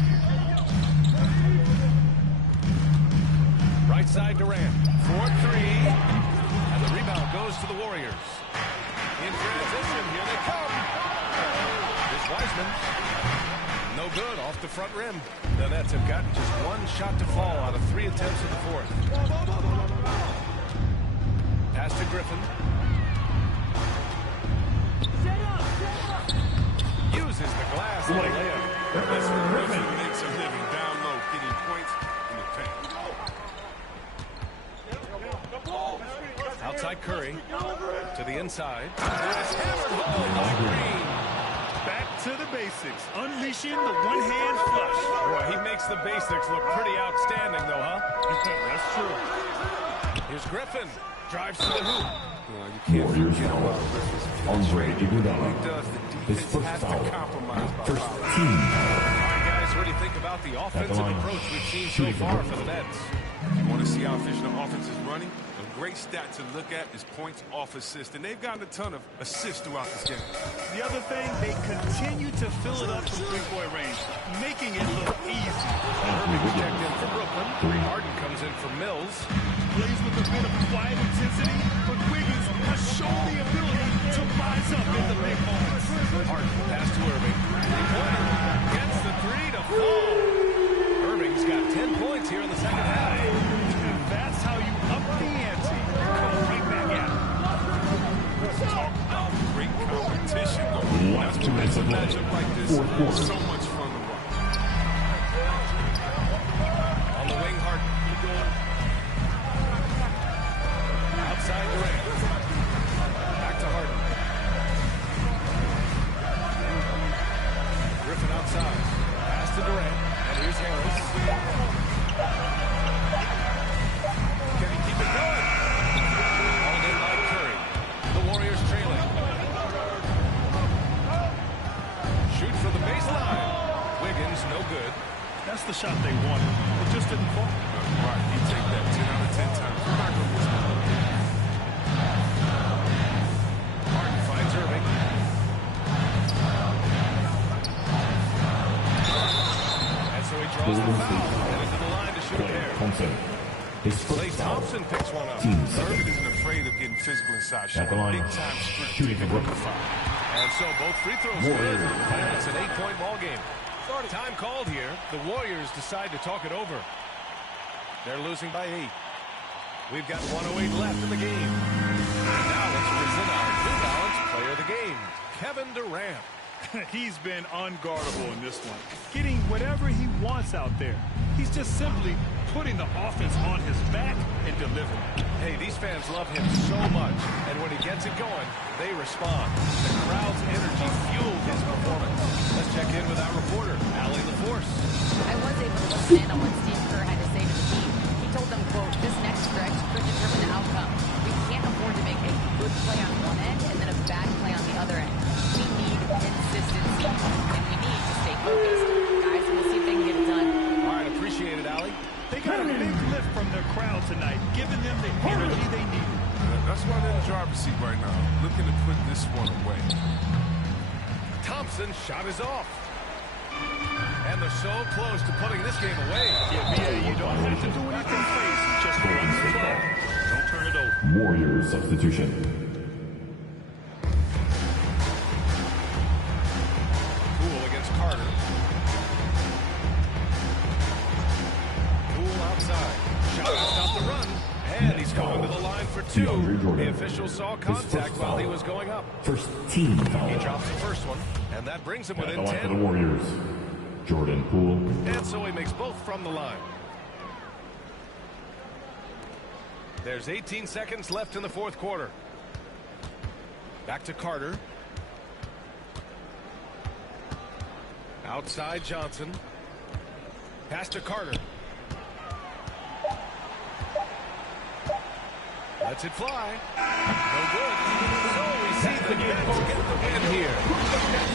Right side, Durant. 4-3. And the rebound goes to the Warriors. In transition, here they come. Here's Wiseman. No good, off the front rim. The Nets have gotten just 1 shot to fall out of 3 attempts in the fourth. Pass to Griffin. Uses the glass on the layup. Griffin makes a living down low, getting points in the paint. Outside Curry. To the inside. It's hammered home by Green. Back to the basics. Unleashing the one-hand flush. Boy, he makes the basics look pretty outstanding, though, huh? That's true. Here's Griffin. Drives to the hoop. Warriors foul. Andre Iguodala. His first foul. First team. All right, guys, what do you think about the offensive approach we've seen so far for the Nets? You want to see how efficient the offense is running? A great stat to look at is points off assist, and they've gotten a ton of assists throughout this game. The other thing, they continue to fill it up from three-point range, making it look easy. Irving's checked in for Brooklyn. Harden comes in for Mills. Plays with a bit of quiet intensity, but Wiggins has shown the ability to rise up in the big moments. Harden pass to Irving. Three-pointer. Gets the 3 to fall. Irving's got 10 points here in the second half. And that's how you up the ante. Come right back at it. Let's talk about great competition. That's what makes a matchup like this so much fun to watch. On the wing, Harden. Outside Durant. Back to Harden. Griffin outside. Pass to Durant. And here's Harris. Can he keep it going? Hauled in by Curry. The Warriors trailing. Shoot for the baseline. Wiggins, no good. That's the shot they wanted. It just didn't fall. Right, you take that 10 out of 10 times. You're not going to miss one. Harden finds Irving. And so he draws the foul. And into the line to shoot a pair. Klay Thompson picks one up. Irving isn't afraid of getting physical inside shot. Big time sprint. Shooting for Brooklyn. And so both free throws are good. And it's an 8-point ball game. Time called here. The Warriors decide to talk it over. They're losing by 8. We've got 1:08 left in the game. And now let's present our New Balance player of the game, Kevin Durant. He's been unguardable in this one, getting whatever he wants out there. He's just simply putting the offense on his back and delivering. Hey, these fans love him so much, and when he gets it going, they respond. The crowd's energy fueled his performance. Let's check in with our reporter, Allie LaForce. I was able to listen in on what Steve Kerr had to say to the team. He told them, quote, this next stretch could determine the outcome. We can't afford to make a good play on one end and then a bad play on the other end. We need consistency, and we need to stay focused. Guys, we'll see if they can get it done. All right, appreciate it, Allie. They got a big lift from their crowd tonight, giving them the energy they needed. That's why they're in the driver's seat right now, looking to put this one away. Thompson's shot is off. And they're so close to putting this game away. Yeah, BA, you don't have to do anything crazy. Just run the ball. Don't turn it over. Warriors substitution. Poole against Carter. Poole outside. Shot to stop the run. And he's going to the line for two. The official saw contact while he was going up. First team foul. He drops the first one, and that brings him within 10. For the Warriors, Jordan Poole. And so he makes both from the line. There's 18 seconds left in the fourth quarter. Back to Carter. Outside Johnson. Pass to Carter. Lets it fly. No good. So we see the Nets get the win here.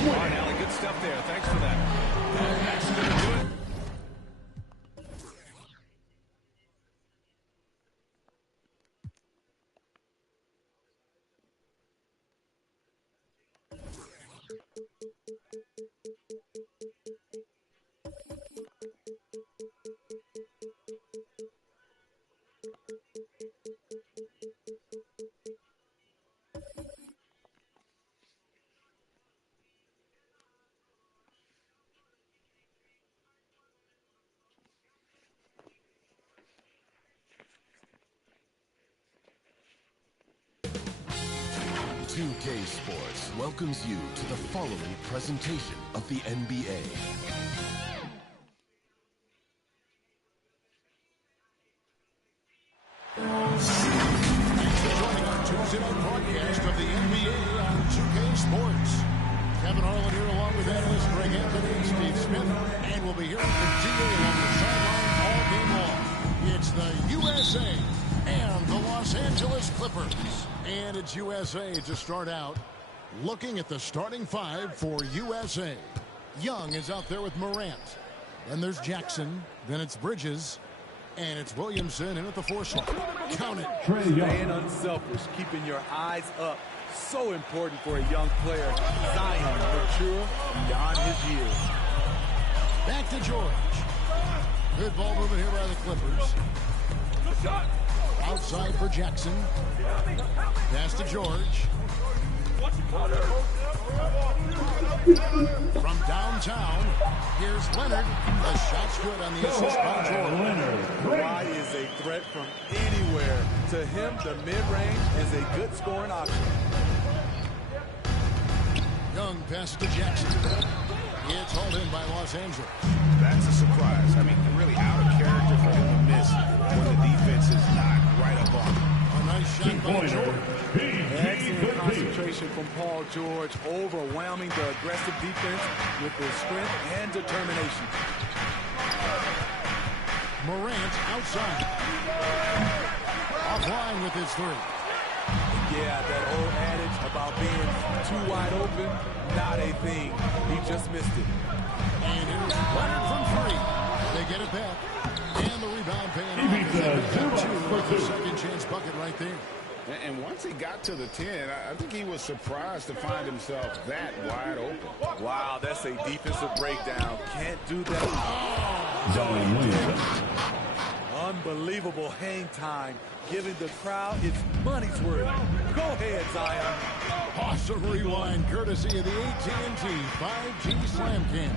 All right, Allie, good stuff there. Thanks for that. And that's going to do it. NBA2k Sports welcomes you to the following presentation of the NBA. Thanks for joining our Tuesday night broadcast of the NBA on 2K Sports. Kevin Harlan here along with analyst Greg Anthony and Steve Smith, and we'll be hearing from DA on the sideline all game long. It's the USA and the Los Angeles Clippers. And it's USA to start out. Looking at the starting five for USA. Young is out there with Morant. Then there's Jackson. Then it's Bridges. And it's Williamson in at the 4 slot. Count it. Staying unselfish, keeping your eyes up. So important for a young player. Zion, mature beyond his years. Back to George. Good ball movement here by the Clippers. Outside for Jackson. Pass to George. From downtown, here's Leonard. The shot's good on the assist by George. Kawhi is a threat from anywhere. To him, the mid-range is a good scoring option. Young pass to Jackson. It's hauled in by Los Angeles. That's a surprise. I mean, really out of character for him to miss when the defense is not right up on him. A nice shot by George. Excellent concentration from Paul George, overwhelming the aggressive defense with his strength and determination. Morant outside. Offline with his 3. Yeah, that old adage about being too wide open, not a thing. He just missed it. And here's Leonard from 3. They get it back. And the rebound paying off. The second chance bucket right there. And once he got to the 10, I think he was surprised to find himself that wide open. Wow, that's a defensive breakdown. Can't do that. Zion Williamson. Unbelievable hang time, giving the crowd its money's worth. Go ahead, Zion. Awesome rewind, courtesy of the AT&T 5G Slam Cam.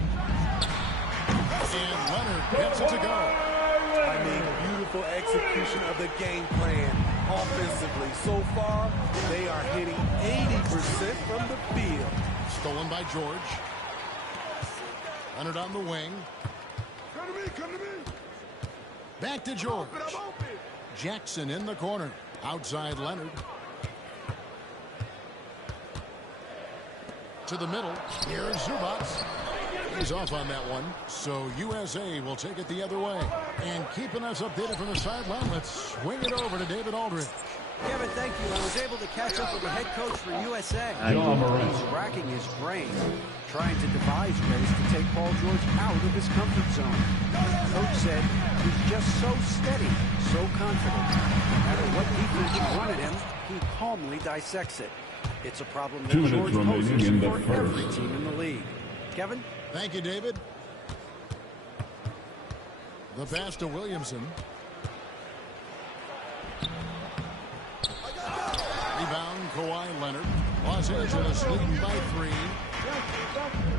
And Leonard gets it to go. I mean, beautiful execution of the game plan offensively. So far, they are hitting 80% from the field. Stolen by George. Leonard on the wing. Come to me. Back to George. Jackson in the corner. Outside Leonard. To the middle. Here's Zubac. He's off on that one. So USA will take it the other way. And keeping us updated from the sideline, let's swing it over to David Aldridge. Kevin, thank you. I was able to catch up with the head coach for USA. He's racking his brain, trying to devise ways to take Paul George out of his comfort zone. The coach said he's just so steady, so confident. No matter what defense is run at him, he calmly dissects it. It's a problem that George poses for every team in the league. Kevin? Thank you, David. The pass to Williamson. Rebound, Kawhi Leonard. Los Angeles leading by 3.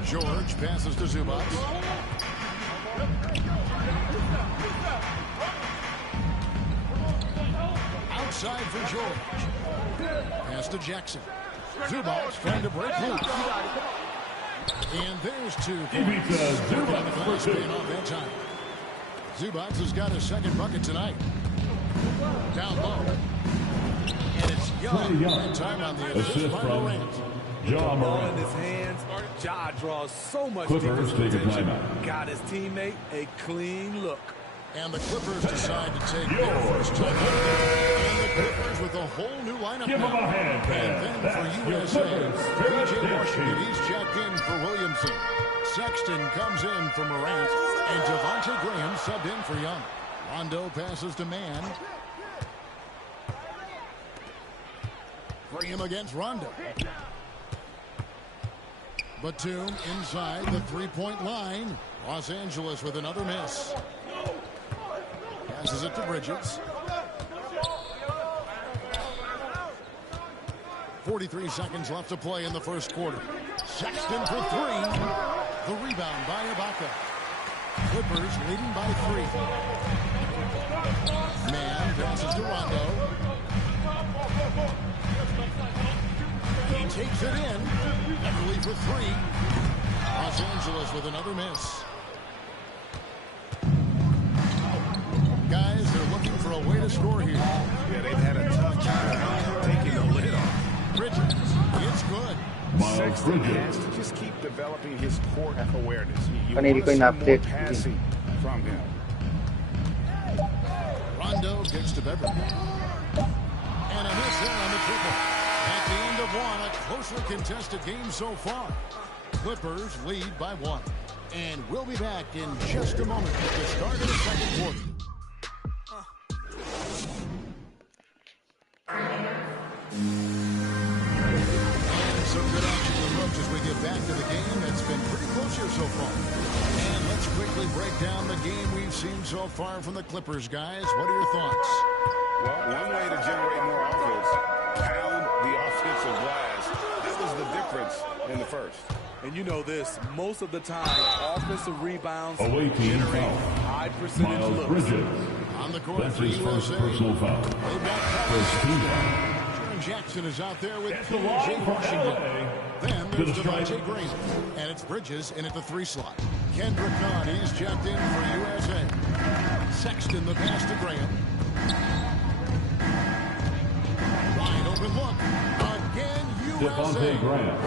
George passes to Zubac. Outside for George. Pass to Jackson. Zubac trying to break loose. And there's 2 points. Zubac paying off that time. Zubac has got his second bucket tonight. Down low. And it's Young. Time on the assist by Morant. Ja Morant in his hands. Ja draws so much defensive attention. Got his teammate a clean look. And the Clippers decide to take their first time out. And the Clippers with a whole new lineup now. And then for USA, P.J. Washington, he's checked in for Williamson. Sexton comes in for Morant. And Devontae Graham subbed in for Young. Rondo passes to Mann. Graham against Rondo. Batum inside the three-point line. Los Angeles with another miss. Passes it to Bridges. 43 seconds left to play in the first quarter. Sexton for 3. The rebound by Ibaka. Clippers leading by 3. Mann passes to Rondo. He takes it in. Beverly for 3. Los Angeles with another miss. Guys, they're looking for a way to score here. Yeah, they've had a tough time taking the lid off. Bridges, it's good. Sexton has to just keep developing his court awareness. You Kan hindi want ko to see more in-update. passing from him. Rondo gets to Beverly. And a miss there on the triple. At the end of one, a closely contested game so far. Clippers lead by 1. And we'll be back in just a moment at the start of the second quarter. And some good action from Roach as we get back to the game. It's been pretty close here so far. And let's quickly break down the game we've seen so far from the Clippers, guys. What are your thoughts? Well, one way to generate more offense, pound the offensive glass. That was the difference in the first. And you know this, most of the time, offensive rebounds Away team generate foul. high percentage Miles looks. Bridges. On the court That's for his first USA. personal foul. They've got First team foul. Jaren Jackson is out there with It's the P.J. line for Washington. LA. Then To there's the stripe. Devontae Graham. And it's Bridges in at the 3 slot. Kendrick Nunn, he's checked in for USA. Sexton, the pass to Graham. Wide open look. Again, USA. Devontae Graham.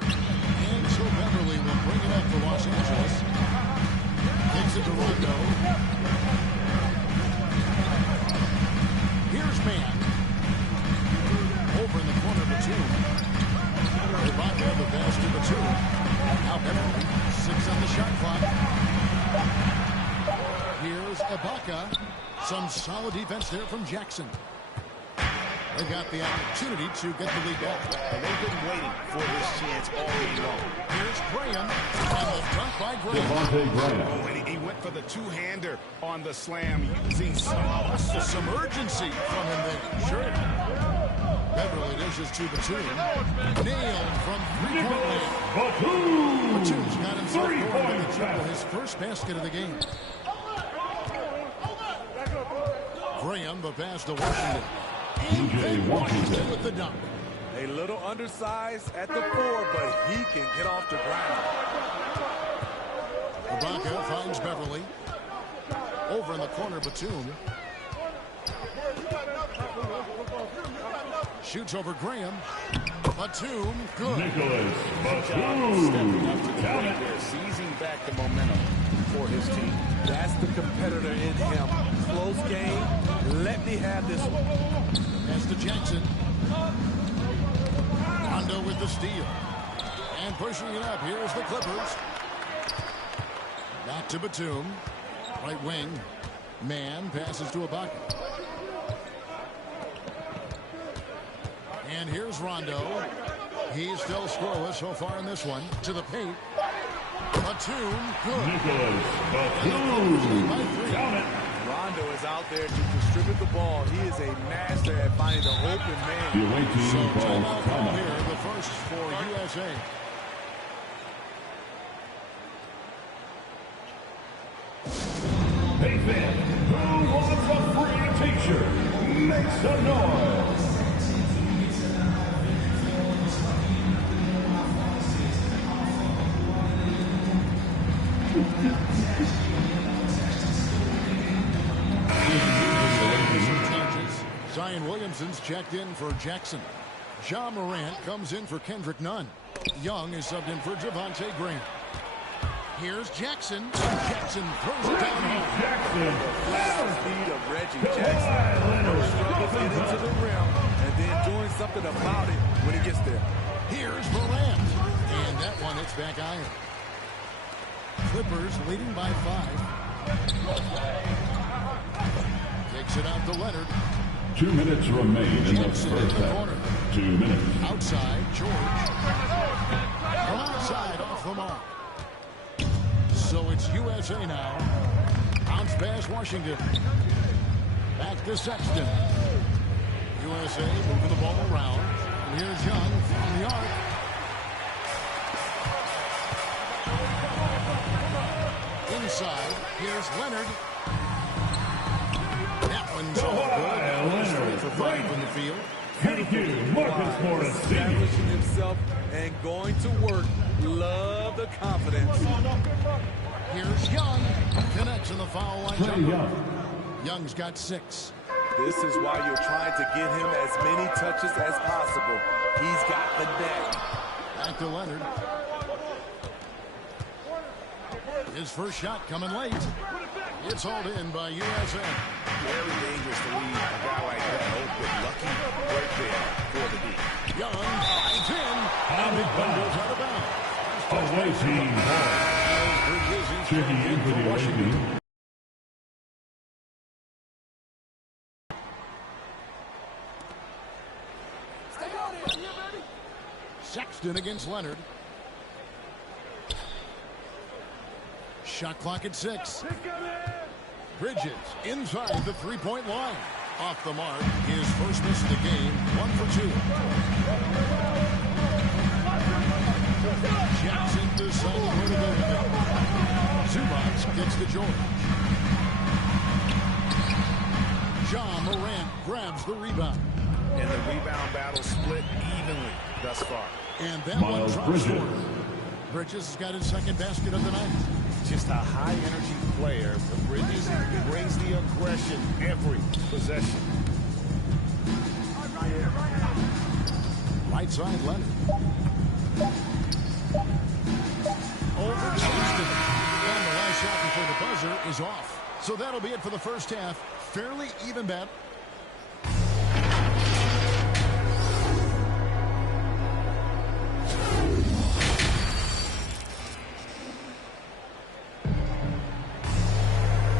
And so Beverly will bring it up for Los Angeles. Takes it to Rondo. Here's Mann. Over in the corner, Batum. Ibaka, the pass to Batum. Now Beverly, 6 on the shot clock. Here's Ibaka. Some solid defense there from Jackson. They got the opportunity to get the lead back. And they've been waiting for this chance all game long. Here's Graham. And the dunk by Graham. Devontae Graham. Oh, and he went for the two-hander on the slam using some urgency from him there. Sure. Beverly dishes to Batum. Nailed from three-point land. Batum's got himself going with the triple, his first basket of the game. Graham, the pass to Washington. And Washington with the dunk. A little undersized at the 4, but he can get off the ground. Ibaka finds Beverly. Over in the corner, Batum. Shoots over Graham. Batum, good. Nicholas Stepping Batum. up to the plate there, seizing back the momentum for his team. That's the competitor in him. Close game. Let me have this one. Pass to Jackson. Rondo with the steal. And pushing it up. Here's the Clippers. Back to Batum. Right wing. Man passes to Ibaka. And here's Rondo. He's still scoreless so far in this one. To the paint. Batum, good. Nicholas Batum. Count it. Rondo is out there to distribute the ball. He is a master at finding the open man. The away team So calls timeout call timeout. here, the first for USA. Hey fan, who wants a free t-shirt? Make some noise. Changes. Zion Williamson's checked in for Jackson. Ja Morant comes in for Kendrick Nunn. Young is subbed in for Javonte Green. Here's Jackson. Jackson throws it down home. Flat speed of Reggie Jackson. No struggles getting to the rim and then doing something about it when he gets there. Here's Morant. And that one hits back iron. Clippers leading by 5. Takes it out to Leonard. 2 minutes remain in the Jackson first in the half. corner. 2 minutes. Outside, George. From outside, off the mark. So it's USA now. Bounce pass, Washington. Back to Sexton. USA moving the ball around. And here's Young from the arc. Inside, here's Leonard. That one's all good. Leonard. For 5 from the field. Thank you, Marcus Morris Sr. Establishing himself and going to work. Love the confidence. Here's Young. Connects in the foul line. Trae Young. Young's got 6. This is why you're trying to get him as many touches as possible. He's got the net. Back to Leonard. His first shot coming late. It's hauled in by USA. Very dangerous to leave a guy like that open. Lucky right there for the D. Young finds in. And it goes out of bounds. Away team ball. Checking in for the away team. Sexton against Leonard. Shot clock at 6. Bridges inside the three-point line. Off the mark. His first miss of the game. 1 for 2. Jackson deciding where to go with it. Zubac gets to George. Ja Morant grabs the rebound. And the rebound battle split evenly thus far. And that one Miles drops Bridges. short. Bridges has got his second basket of the night. Just a high-energy player. Bridges brings the aggression every possession. Right side, Leonard. Over to Sexton. And the last shot before the buzzer is off. So that'll be it for the first half. Fairly even bet.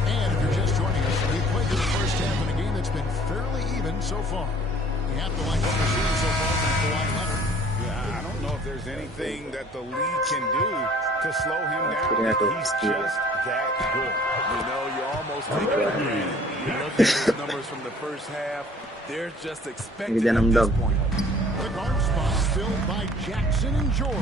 And if you're just joining us, we played through the first half in a game that's been fairly even so far. You have to like what we're seeing so far from Kawhi Leonard. Yeah, I don't know if there's anything that the league can do to slow him down. He's just that good. You know, you almost take it for granted. You look at those numbers from the first half. They're just expecting at this point. The guard spot filled by Jackson and George.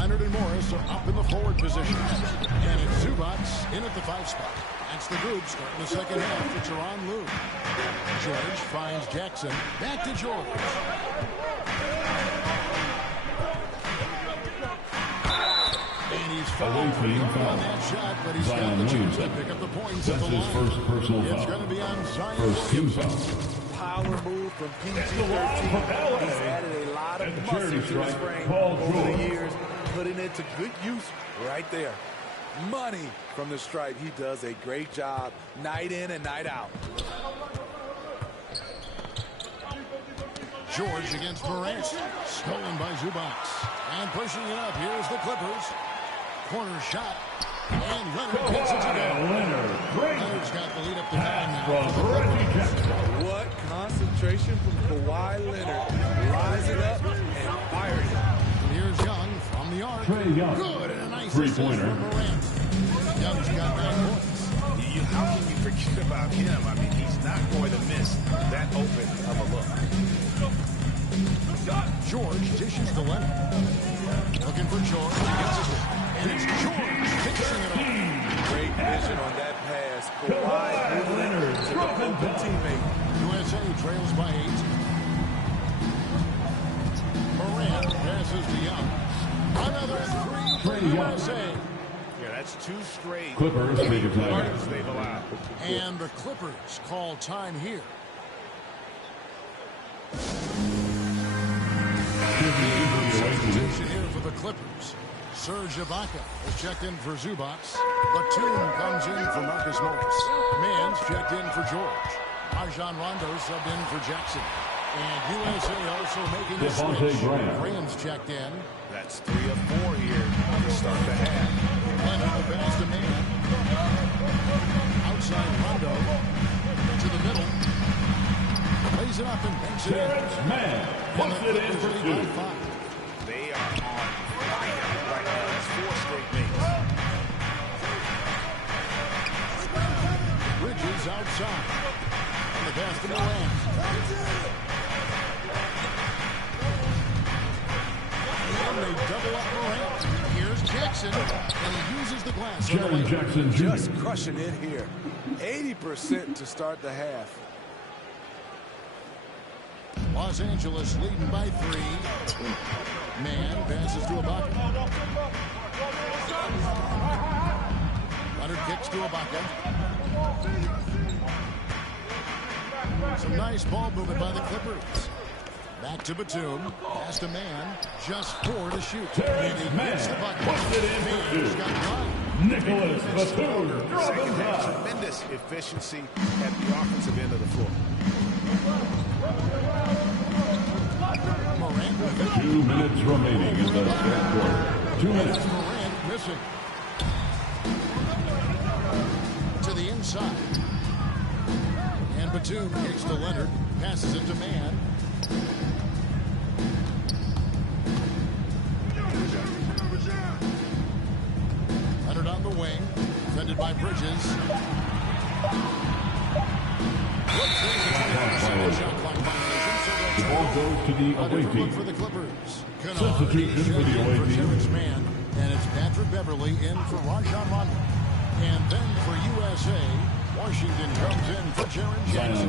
Leonard and Morris are up in the forward position. And it's Zubats in at the 5 spot. That's the group starting the second half for Tyronn Lue. George finds Jackson. Back to George. And he's fouled on that shot, but he's got the chance to pick up the points at the line. That's his first personal foul. It's going to be on Zion First team Williamson. foul. Power move from PG-13. He's added a lot of muscle to his frame over the years, putting it to good use right there. Money from the stripe. He does a great job night in and night out. George against Morant. Stolen by Zubats. And pushing it up. Here's the Clippers. Corner shot. And Leonard gets it to go. Leonard's got the lead up to 9 now. What concentration from Kawhi Leonard. Rising up and firing it. And here's Young from the arc. Good, and a nice assist from Morant. Young's got 9 points. How can you forget about him? I mean, he's not going to miss that open of a look. George dishes to Leonard. Looking for George. Gets it. And it's George fixing it off. Great vision on that pass. Kawhi Leonard to the open teammate. USA trails by 8. Morant passes to Young. Another 3 for USA. Yeah, that's 2 straight. Clippers make a time. They've allowed. And the Clippers call time here. Substitution here for the Clippers. Serge Ibaka is checked in for Zubats. Batum comes in for Marcus Morris. Mann's checked in for George. Rajon Rondo subbed in for Jackson. And USA also making a switch. Graham's checked in. That's 3 of 4 here to start the half. Leonard the pass to Mann. Outside Rondo. To the middle. Lays it up and banks it in. Man, puts it in for 2. They are on fire right now. That's 4 straight makes. Bridges outside. And the pass to Morant. And they double up Morant. Here's Jackson. And he uses the glass. Jaren Jackson Jr. Just crushing it here. 80% to start the half. Los Angeles leading by 3. Mann passes to Ibaka. Leonard kicks to Ibaka. Some nice ball movement by the Clippers. Back to Batum. Pass to Mann. Just 4 to shoot. And he gets the bucket. Mann's got 1. Nicholas Batum. Second half, tremendous efficiency at the offensive end of the floor. Morant. 2 minutes remaining in the third quarter. 2 minutes. Morant missing. To the inside. And Batum kicks to Leonard. Passes it to Mann. Leonard on the wing. Defended by Bridges. The ball goes to the away team. For the Clippers. Substitution for the away team. Man, and it's Patrick Beverly in for Rajon Rondo. And then for USA, Washington comes in for Jaren Jackson.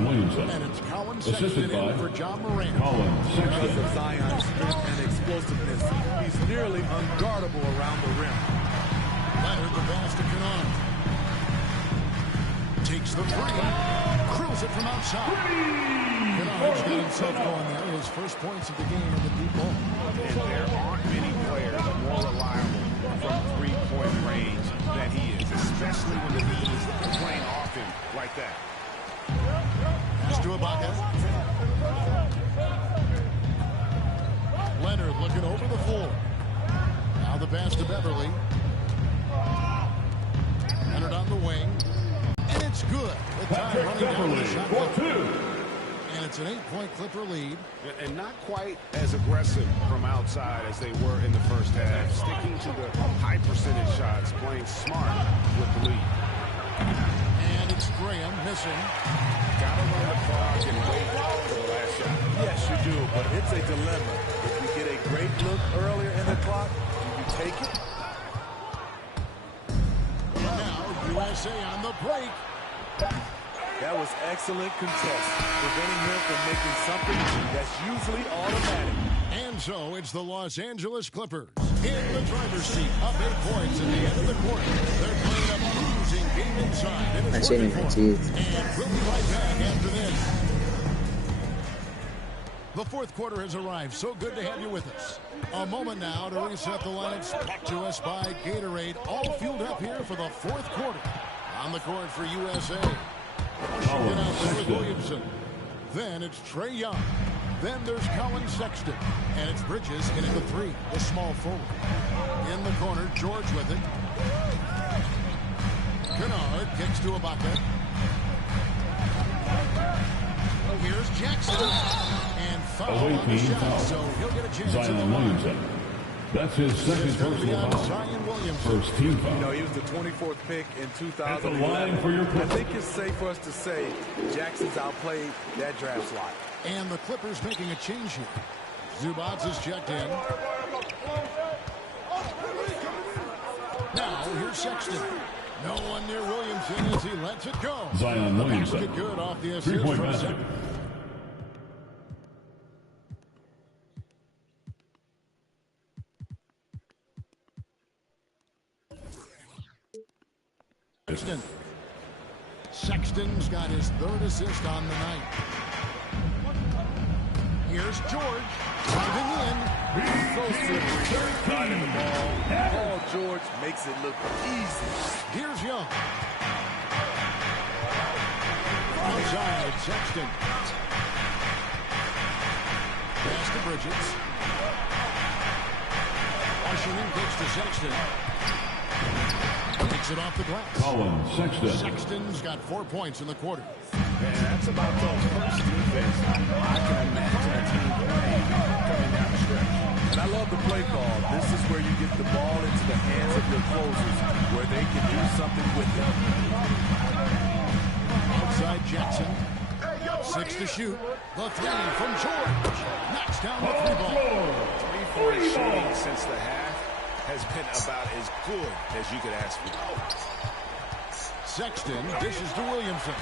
And it's Collins Sexton in for John Morant. Because of Zion's strength and explosiveness, he's nearly unguardable around the rim. Leonard the pass to Canard. Takes the 3. Krills it from outside. Canard's got himself going there. His first points of the game in the deep ball. And there aren't many players more reliable from 3-point range than he is, especially when the team is playing off him like that. Pass to Ibaka. Leonard looking over the floor. Now the pass to Beverly. Leonard on the wing. And it's good. The time running down the shot clock. And it's an 8-point Clipper lead. And not quite as aggressive from outside as they were in the first half. Sticking to the high percentage shots, playing smart with the lead. And it's Graham missing. Gotta run the clock and wait for the last shot. Yes, you do, but it's a dilemma. If you get a great look earlier in the clock, do you take it. And now USA on the break. That was excellent contest, preventing him from making something that's usually automatic. And so it's the Los Angeles Clippers in the driver's seat, up 8 points at the end of the quarter. They're playing a losing game inside. And it's working for them. And we'll be right back after this. The fourth quarter has arrived. So good to have you with us. A moment now to reset the lineups brought to us by Gatorade. All fueled up here for the fourth quarter. On the court for USA. Washington out there with Williamson. Then it's Trae Young. Then there's Colin Sexton. And it's Bridges hitting the three, the small forward. In the corner, George with it. Kennard kicks to Ibaka. Here's Jackson. And foul on the shot, so he'll get a chance at the line. That's his second personal foul. First team foul. You know, he was the 24th pick in At the 2011. line for your I think it's safe for us to say Jackson's outplayed that draft slot. And the Clippers making a change here. Zubats is checked in. Now here's Sexton. No one near Williamson as he lets it go. Zion Williamson. Basket good off the assist Three-point from basket. Sexton. Sexton's got his third assist on the night. Here's George driving in. So slippery, driving the ball. Paul George makes it look easy. Here's Young. Outside, Sexton. Pass to Bridges. Washington kicks to Sexton. Takes it off the glass. Colin Sexton. Sexton's got 4 points in the quarter. Man, that's about the first defense I can imagine a team playing coming down the stretch. And I love the play call. This is where you get the ball into the hands of your closers, where they can do something with it. Outside Jackson. 6 to shoot. The three from George. Knocks down the three ball. 3-point shooting since the half has been about as good as you could ask for. Sexton dishes to Williamson.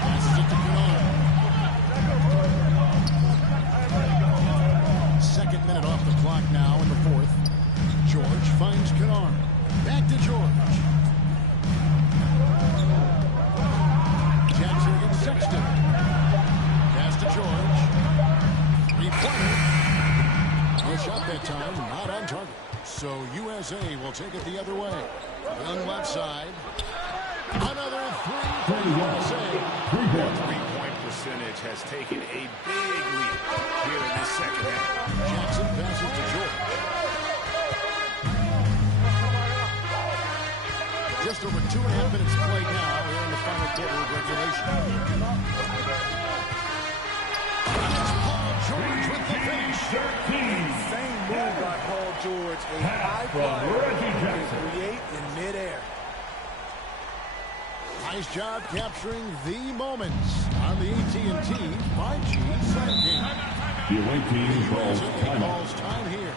Passes it to Kennard. Second minute off the clock now in the fourth. George finds Kennard. Back to George. Jackson against Sexton. Pass to George. Three-pointer. No shot that time, not on target. So USA will take it the other way. Young left side. Another three for USA. Three-point percentage has taken a big leap here in this second half. Jackson passes to George. Just over 2.5 minutes played now here in the final quarter of regulation. Paul George with the finish. Same move by Paul George. A high flyer can create in midair. Nice job capturing the moments on the AT&T 5G side game. The away team calls timeout. Calls time here.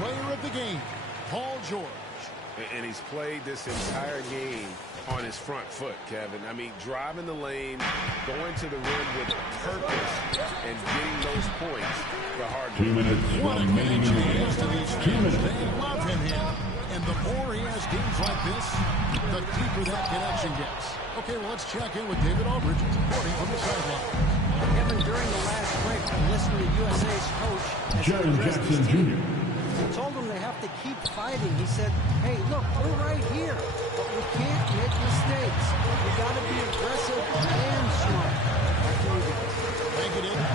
Player of the game, Paul George. And he's played this entire game on his front foot, Kevin. I mean, driving the lane, going to the rim with purpose, and getting those points the hard way. 2 minutes remaining in the game. 2 minutes. They love him here. And the more he has games like this, the deeper that connection gets. Okay, well, let's check in with David Aldridge, reporting from the sideline. Kevin, during the last break, I listened to USA's coach. Jaron Jackson Jr. He told them they have to keep fighting. He said, hey, look, we're right here, but we can't make mistakes. We got to be aggressive and smart. Back to you guys. Thank you, David.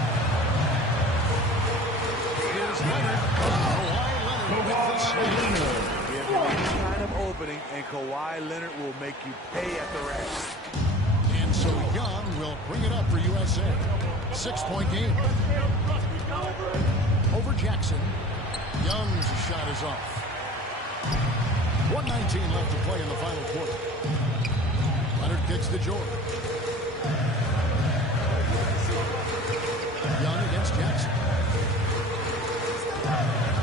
Here's Leonard. Kawhi Leonard with the save. Give him any kind of opening, and Kawhi Leonard will make you pay at the rack. And so Young will bring it up for USA. 6-point game. Over Jackson. Young's shot is off. 1:19 left to play in the final quarter. Leonard kicks to George. Young against Jackson.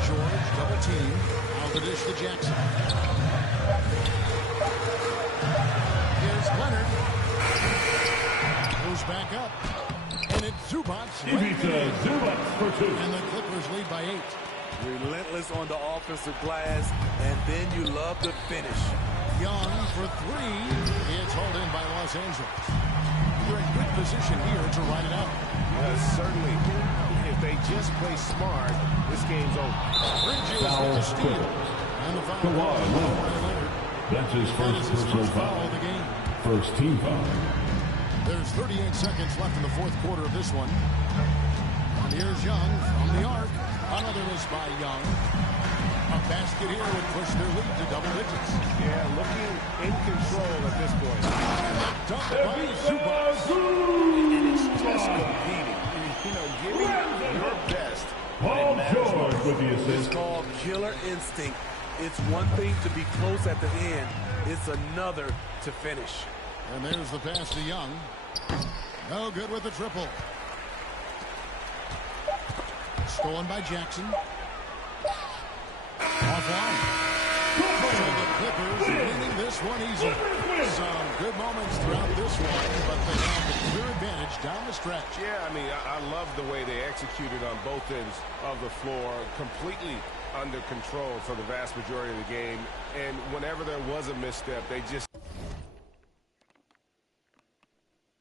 George double team. Out the dish to Jackson. Here's Leonard. Goes back up. And it's Zubats. He beats Zubats for 2. And the Clippers lead by 8. Relentless on the offensive glass, and then you love the finish. Young for 3. It's hauled in by Los Angeles. They're in good position here to ride it out. Yes, certainly. If they just play smart, this game's over. Bridges with the steal. And the foul by Leonard. That's his first personal foul of the game. First team foul. There's 38 seconds left in the fourth quarter of this one. And here's Young from the arc. Another miss by Young. A basket here would push their lead to double digits. Yeah, looking in control at this point. Dunked by Zubats. And it's just competing. You know, giving your best. Paul George with the assist. It's called killer instinct. It's one thing to be close at the end. It's another to finish. And there's the pass to Young. No good with the triple. Stolen by Jackson. Offline. So the Clippers winning this one easily. Some good moments throughout this one, but they have the clear advantage down the stretch. Yeah, I mean, I love the way they executed on both ends of the floor. Completely under control for the vast majority of the game. And whenever there was a misstep, they just